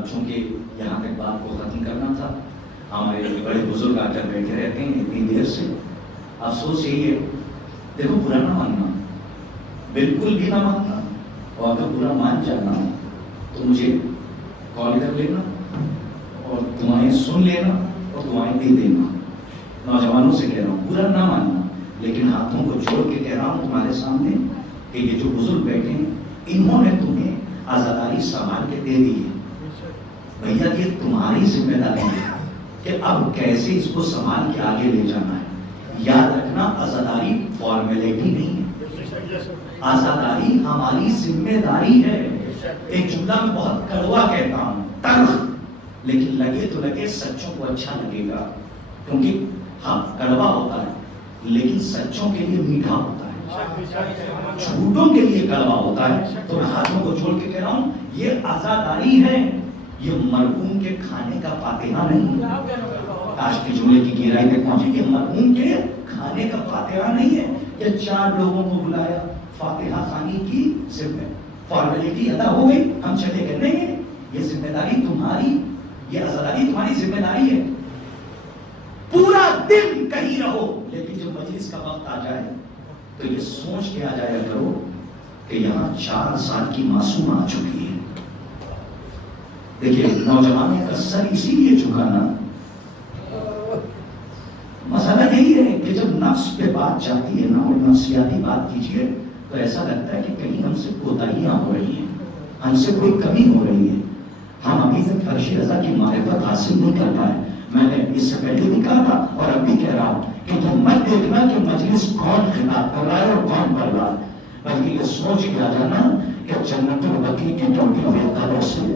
اب چونکہ یہاں تک بات کو ختم کرنا تھا، ہمارے بڑے بزرگ آ کر بیٹھے رہتے ہیں اتنی دیر سے. افسوس یہی ہے، دیکھو برا نہ ماننا، بالکل بھی نہ ماننا، اور اگر برا مان جانا تو مجھے کال کر لینا اور دعائیں سن لینا اور دعائیں دے دینا. نوجوانوں سے کہہ رہا ہوں برا نہ ماننا، لیکن ہاتھوں کو جوڑ کے کہہ رہا ہوں تمہارے سامنے کہ یہ جو بزرگ بیٹھے ہیں انہوں نے تمہیں آزاداری سنبھال کے دے دی ہے. بھیا یہ تمہاری ذمہ داری ہے کہ اب کیسے اس کو سنبھال کے آگے لے جانا ہے. یاد رکھنا آزاداری فارمیلٹی نہیں ہے، آزاداری ہماری ذمہ داری ہے. ایک جملہ میں بہت کڑوا کہتا ہوں، تلخ، لیکن لگے تو لگے سچوں کو اچھا لگے گا، کیونکہ ہاں کڑوا ہوتا ہے لیکن سچوں کے لیے میٹھا ہوتا ہے، جھوٹوں کے لیے کڑوا ہوتا ہے. تو میں ہاتھوں کو جوڑ کے کہہ رہا ہوں یہ آزاداری ہے، یہ مرحوم کے کھانے کا فاتحہ نہیں. آج کے جملے کی گہرائی تک پہنچے کہ مرحوم کے کھانے کا فاتحہ نہیں ہے کہ 4 لوگوں کو بلایا فاتحہ خانی کی ذمہ فارمیلٹی ادا ہو گئی ہم چلے گئے. نہیں، یہ ذمہ داری تمہاری، یہ آزاداری تمہاری ذمہ داری ہے. پورا دن کہیں رہو لیکن جب مجلس کا وقت آ جائے تو یہ سوچ کے آ جایا کرو کہ یہاں 4 سال کی معصوم آ چکی ہے. دیکھیے نوجوانوں کا سر اسی لیے جھکانا، مسئلہ یہی ہے کہ جب نفس پہ بات جاتی ہے نا اور نفسیاتی بات کیجیے تو ایسا لگتا ہے کہ کہیں ہم سے کوتاہیاں ہو رہی ہیں، ہم سے کوئی کمی ہو رہی ہے، ہم ابھی تک فرش رضا کی معرفت حاصل نہیں کر پائے. میں نے اس سے پہلے بھی کہا تھا اور اب بھی کہہ رہا ہوں کہ تم مت دیکھنا کہ مجلس کون خطاب کر رہا ہے اور کون پڑھ رہا ہے، بلکہ یہ سوچ کے آ جانا کہ جنت البقیع کی ٹوٹی ہوئی قبر سے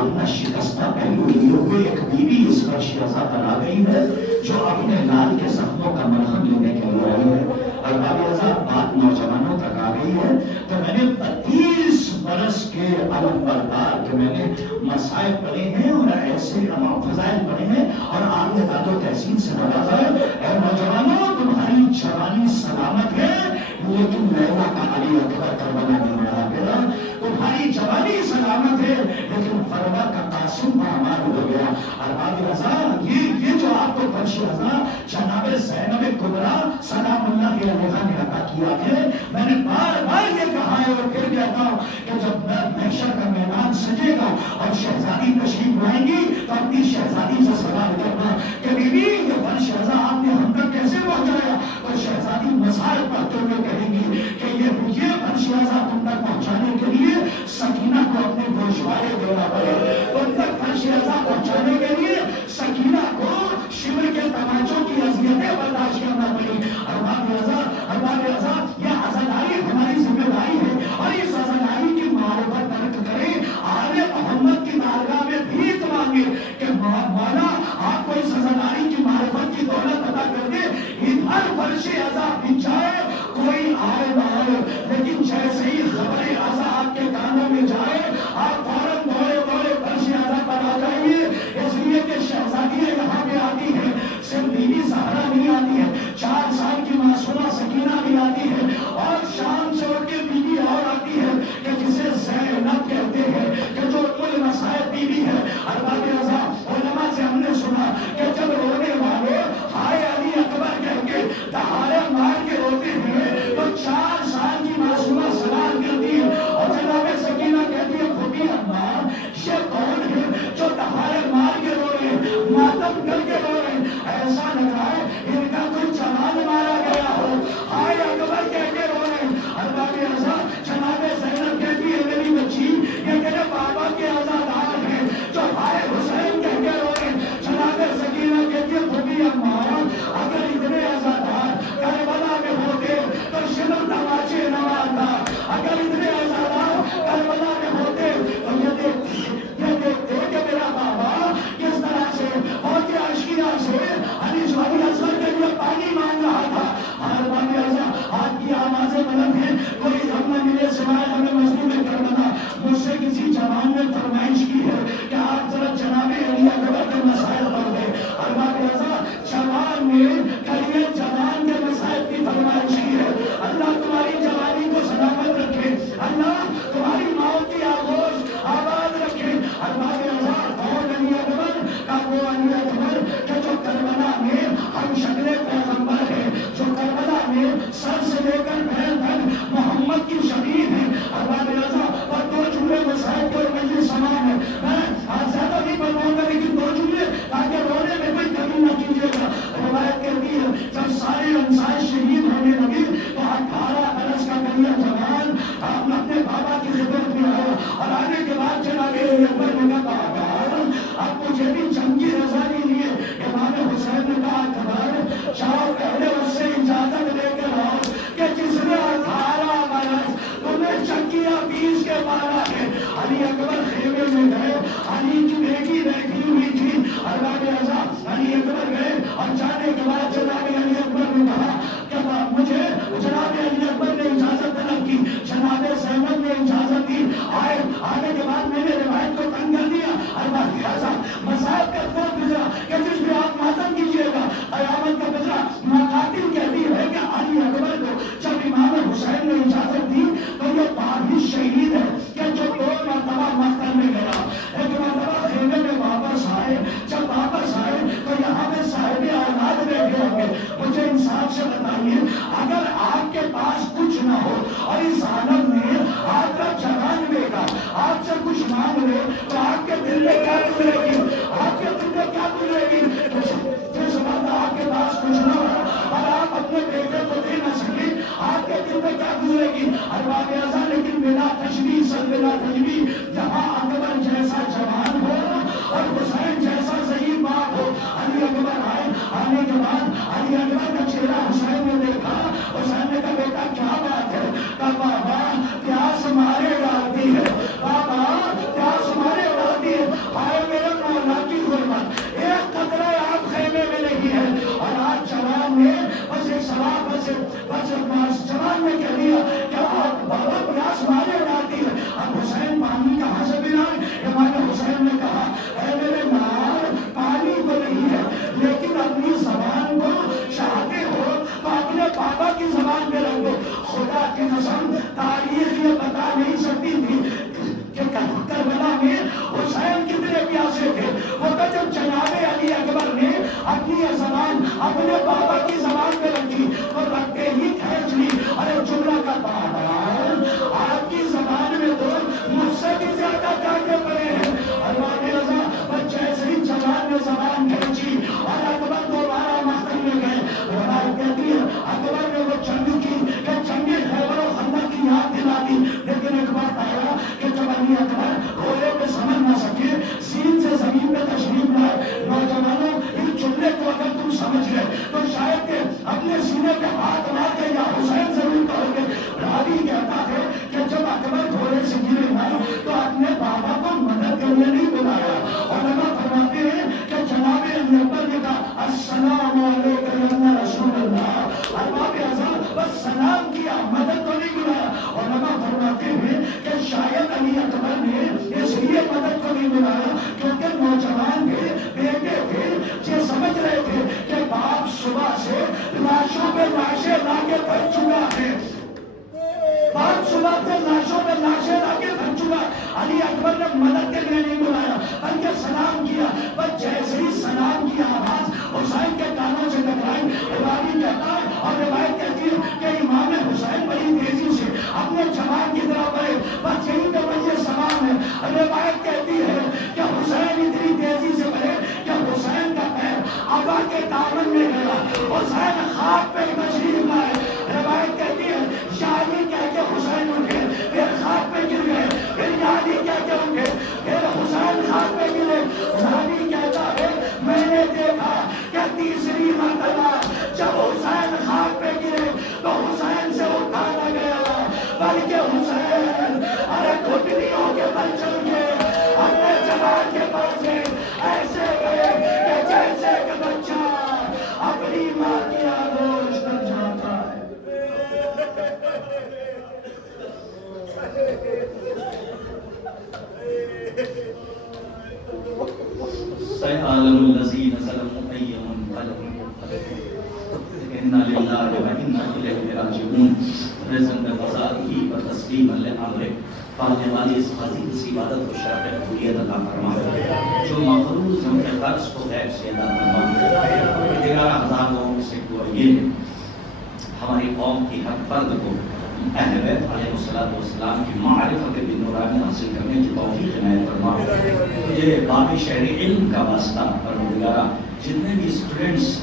اپنا شکستہ پہلو لیے ہوئے ایک بیوی اس فرش رضا پر آ گئی ہے جو اپنے لال کے زخموں کا مرہم لینے کے لیے آئی ہے. اور بات نوجوانوں تک آ گئی ہے تو میں نے 32 برس کے علم بردار کے میں نے مسائل پڑھے ہیں اور ایسے فضائل پڑھے ہیں اور آپ نے داد و تحسین سے نوازا ہے. اے نوجوانوں تمہاری جوانی سلامت ہے لیکن لیلا کا علی اکبر کربلا میں مارا گیا. تمہاری جوانی سلامت ہے لیکن فرما کا قاسم پامال ہو گیا. اور باب رضا یہ جو آپ کو فرش رضا جناب زینب کبریٰ سلام اللہ علیہا نے عطا کیا ہے، میں نے بار بار یہ کہا ہے اور پھر کہتا ہوں کہ جب محشر کا میدان سجے گا اور شہزادی تشریف لائیں گی تو اپنی شہزادی سے سوال کرنا کہ بی بی یہ فرش رضا آپ نے ہم تک کیسے پہنچایا؟ اور شہزادی مسائل پڑھتے ہوئے کہیں گی کہ یہ فرش رضا تم تک پہنچانے کے لیے سکینہ کو اپنے گوشوارے دینا پڑے، تم تک فرش رضا پہنچانے کے لیے سکینہ کو شمر کے تماچوں کی اذیتیں برداشت کرنا پڑی. ارباب رضا یہ آزاداری ہماری ذمہ داری ہے اور اس آزاداری کی معرفت درک کریں. آل محمد کی بارگاہ میں بھیک مانگے کہ مولا آپ کو اس آزاداری کی معرفت کی دولت عطا کر دے. ادھر فرش رضا بچھائے کوئی آئے نہ آئے لیکن جیسے ہی خبر رضا آپ کے کانوں میں جائے آپ فوراً دوڑے فرش رضا پر آ جائیے. اس لیے کہ شہزادیاں یہاں پہ آتی ہیں، صرف بیوی زہرا نہیں آتی ہے، 4 سال کی معصومہ سکینہ بھی آتی ہے اور شام سے اٹھ کے بیوی اور آتی ہے کہ جسے زینب کہتے ہیں کہ جو المسائب بیوی ہے. ارباب رضا علماء سے ہم نے سنا کہ جب رونے والے ہائے علی اکبر کہہ کے دہاڑے مار کے روتے ہیں تو 4 سال کی معصومہ سلام کرتی ہے اور جناب سکینہ کہتی ہے پھوپھی اماں یہ کون ہے جو دہاڑے مار کے رو رہے ہیں، ماتم کر کے رو رہے ہیں؟ ایسا لگ رہا ہے ان کا کوئی جوان مارا گیا ہو. ہائے اکبر کہہ کے رو رہے ہیں. ارباب رضا جناب زینب کہتی ہے میری بچی یہ تیرے بابا کے آزادار ہیں جو ہائے حسین کہہ کے رو رہے ہیں. جناب سکینہ کہتی ہے پھوپھی اماں اگر اتنے آزادار کربلا میں ہوتے تو شمر تماچے نہ مارتا، اگر اتنے آزادار کربلا میں ہوتے تو یہ دیکھتے کہ میرا بابا کس طرح سے اور کیا اشکیہ سے علی جوانی اصغر کے لیے پانی مانگ رہا تھا. ارباب رضا آپ کی آواز بلند ہے، کوئی ہم نہ ملے سوائے ہمیں مظلوم کربلا. مجھ سے کسی جوان نے فرمائش کی ہے کہ آپ ذرا جناب علی اکبر کے مسائل پڑھ دیں. ارباب رضا جوان نے کلیے جوان کے مسائل کی فرمائش کی ہے. اللہ تمہاری جوانی کو سلامت رکھے، اللہ تمہاری موت کی آغوش آباد رکھے. ارباب رضا سر سے لے کر پیر تک محمد کی شبیہ ہے. ارباب رضا اور 2 جملے مسائل کے اور مجلس سامان ہے. میں زیادہ نہیں بتاؤں گا لیکن 2 جملے تاکہ رونے میں کوئی کمی نہ کیجیے گا. روایت کہتی ہے جب سارے انصار شہید ہونے لگے تو 18 برس کا کلیا جوان اپنے بابا کی خدمت میں آیا اور آنے کے بعد جناب علی اکبر نے کہا اب مجھے بھی جنگ کی رضا نہیں لیے. امام حسین نے کہا اکبر جاؤ پہلے اس سے اجازت لے کر آؤ کہ جس نے 18 برس تمہیں چکیا 20 کے مارا ہے. علی اکبر خیمے میں گئے. علی کی بیٹی بیٹھی ہوئی تھی. ارباب رضا علی اکبر گئے اور جانے کے بعد جناب علی اکبر نے کہا کہ مجھے جناب علی اکبر نے اجازت طلب کی. جناب زینب نے اجازت دی. آنے کے بعد میں نے روایت کو تنگ کر دیا. ارباب رضا مصائب کا وقت گزرا کہ جس میں آپ ماتم کیجیے گا قیامت کا گزرا. مقاتل کہتی ہے کہ علی اکبر کو جب امام حسین نے اجازت دی تو یہ باہر شہید ہے کہ جو 2 مرتبہ مقتل میں گیا. ایک مرتبہ خیمے میں واپس آئے. جب واپس آئے تو یہاں پہ صاحب اولاد بیٹھے ہوں گے. مجھے انصاف سے بتائیے اگر آپ کے پاس کچھ نہ ہو اور اس عالم میں آپ کا جوان بیٹا آپ سے کچھ مانگ لے تو آپ کے دل میں کیا گزرے گی؟ آپ کے دل میں کیا گزرے گی؟ جس وقت آپ کے پاس کچھ نہ ہو اور آپ اپنے بیٹے کو دے نہ سکیں آپ کے دل میں کیا گزرے گی؟ ارباب رضا لیکن بلا تشبیہ سر بلا تشبیہ جہاں اکبر جیسا جوان ہو اور حسین جیسا ضعیف باپ ہو. علی اکبر آئے. آنے کے بعد علی اکبر کا چہرہ حسین نے دیکھا. حسین نے کہا بیٹا کیا بات ہے؟ کہا بابا پیاس مارے ڈالتی ہے. بابا پیاس مارے ڈالتی ہے. ہائے میرے مولا کی حرمت ایک قطرہ آپ خیمے میں نہیں ہے. اور آج جوان نے بس ایک سوال بس جوان نے کہہ دیا کہ بابا پیاس مارے ڈالتی ہے. اب حسین پانی کہاں سے پلائے؟ امام حسین نے کہا اے میرے مال پانی تو نہیں ہے لیکن اپنی زبان کو چاہتے ہو تو اپنے بابا کی زبان پہ رکھ دو. خدا کی قسم تاریخ یہ بتا نہیں سکتی تھی کہ کربلا میں حسین کتنے پیاسے تھے. وہ تو جب جناب علی اکبر نے اپنی زبان اپنے بابا کی زبان پہ رکھی تو رکھتے ہی کھینچ لی. ارے جملہ کا بابا آپ کی زبان میں تو مجھ سے بھی زیادہ کاٹے پڑے ہیں. ارباب رضا بس جیسے ہی جوان نے زبان کھینچی اور اکبر دوبارہ مقتل میں گئے. روایت کہتی ہے اکبر نے وہ جنگ کی کہ جنگ خیبر و خندق کی یاد دلا دی. لیکن ایک بات آیا کہ جب علی اکبر روئے پہ سمجھ نہ سکے سین سے زمین پہ تشریف لائے. نوجوانوں اس جملے کو اگر تم سمجھ گئے تو شاید کہ اپنے سینے پہ ہاتھ مار کے یا حسین ضرور کہو گے. راوی کہتا ہے کہ جب اکبر گھوڑے سے گرے نا تو اپنے بابا کو مدد کرنے نہیں بلایا. علماء فرماتے ہیں کہ جناب علی اکبر نے کہا السلام علیکم یا رسول اللہ. ارباب رضا بس سلام کیا مدد کو نہیں بلایا. علماء فرماتے ہیں کہ شاید علی اکبر نے اس لیے مدد کو نہیں بلایا کیونکہ نوجوان تھے بیٹے تھے یہ سمجھ رہے تھے کہ باپ صبح سے لاشوں پہ لاشیں لا کے بھر چکا ہے. باپ صبح سے لاشوں پہ لاشیں لا کے بھر چکا. علی اکبر نے مدد کے لیے نہیں بلایا بلکہ سلام کیا. بس جیسے ہی سلام کی آواز حسین کے کانوں سے ٹکرائی. راوی کہتا ہے اور روایت کہتی ہے کہ امام حسین بڑی تیزی سے اپنے جوان کی طرف بڑھے. بس یہی تو یہ سوال ہے. روایت کہتی ہے کہ حسین اتنی تیزی سے بڑھے کہ حسین کا پیر ابا کے دامن میں گیا. حسین خاک پہ تشریف لائے. روایت کہتی ہے یاری کہہ کے حسین اٹھے پھر خاک پہ گر گئے. پھر یاری کہہ کے اٹھے پھر حسین خاک پہ گرے. راوی کہتا ہے میں نے دیکھا کہ تیسری مرتبہ جب حسین خاک پہ گرے تو حسین سے اٹھا نہ گیا بلکہ حسین ارے گھٹنیوں کے بل چل گئے اپنے جوان کے پاس ایسے گئے کہ جیسے کہ بچہ اپنی ماں کی آغوش کر جاتا ہے. سيعلم الذين ظلموا أي منقلب إنا لله وإنا إليه راجعون. رزق بقضائه وتسليما لأمره. پالنے والی اس عظیم سی عبادت کو شرف قبولیت عطا فرما. جو مفروض ان کے قرض کو غیب سے ادا فرما. 11,000 لوگوں سے یہ ہماری قوم کی ہر فرد کو اہل بیت علیہ السلام کی معرفت بالنورانی حاصل کرنے کی توفیق عنایت فرما. مجھے باب شہری علم کا واسطہ پروردگارا جتنے بھی اسٹوڈنٹس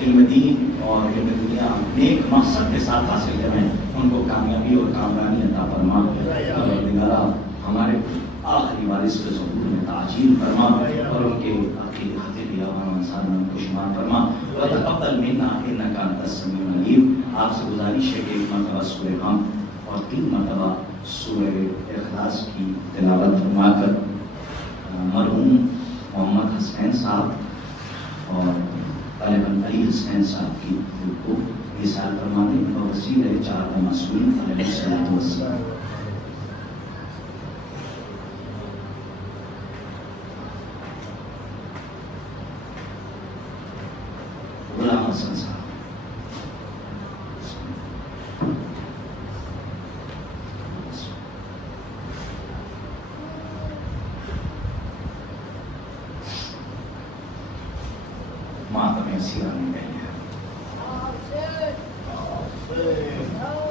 علم دین اور علم دنیا نیک مقصد کے ساتھ حاصل کریں ان کو کامیابی اور کامرانی عطا فرما. پروردگارا ہمارے آخری وارث کے ظہور میں تعجیل فرما اور ان کے آخری انصار میں کو شمار فرما. وتقبل منا انک انت السمیع العلیم. آپ سے گزارش ہے کہ ایک مرتبہ سورہ حمد اور 3 مرتبہ سورہ اخلاص کی تلاوت فرما کر مرحوم محمد حسین صاحب اور طالب علی حسین صاحب کی روح کو احسان فرما دیں اور وسیلہ 4 معصومین علیہ السلام. غلام حسن صاحب ماتم سیرہ میں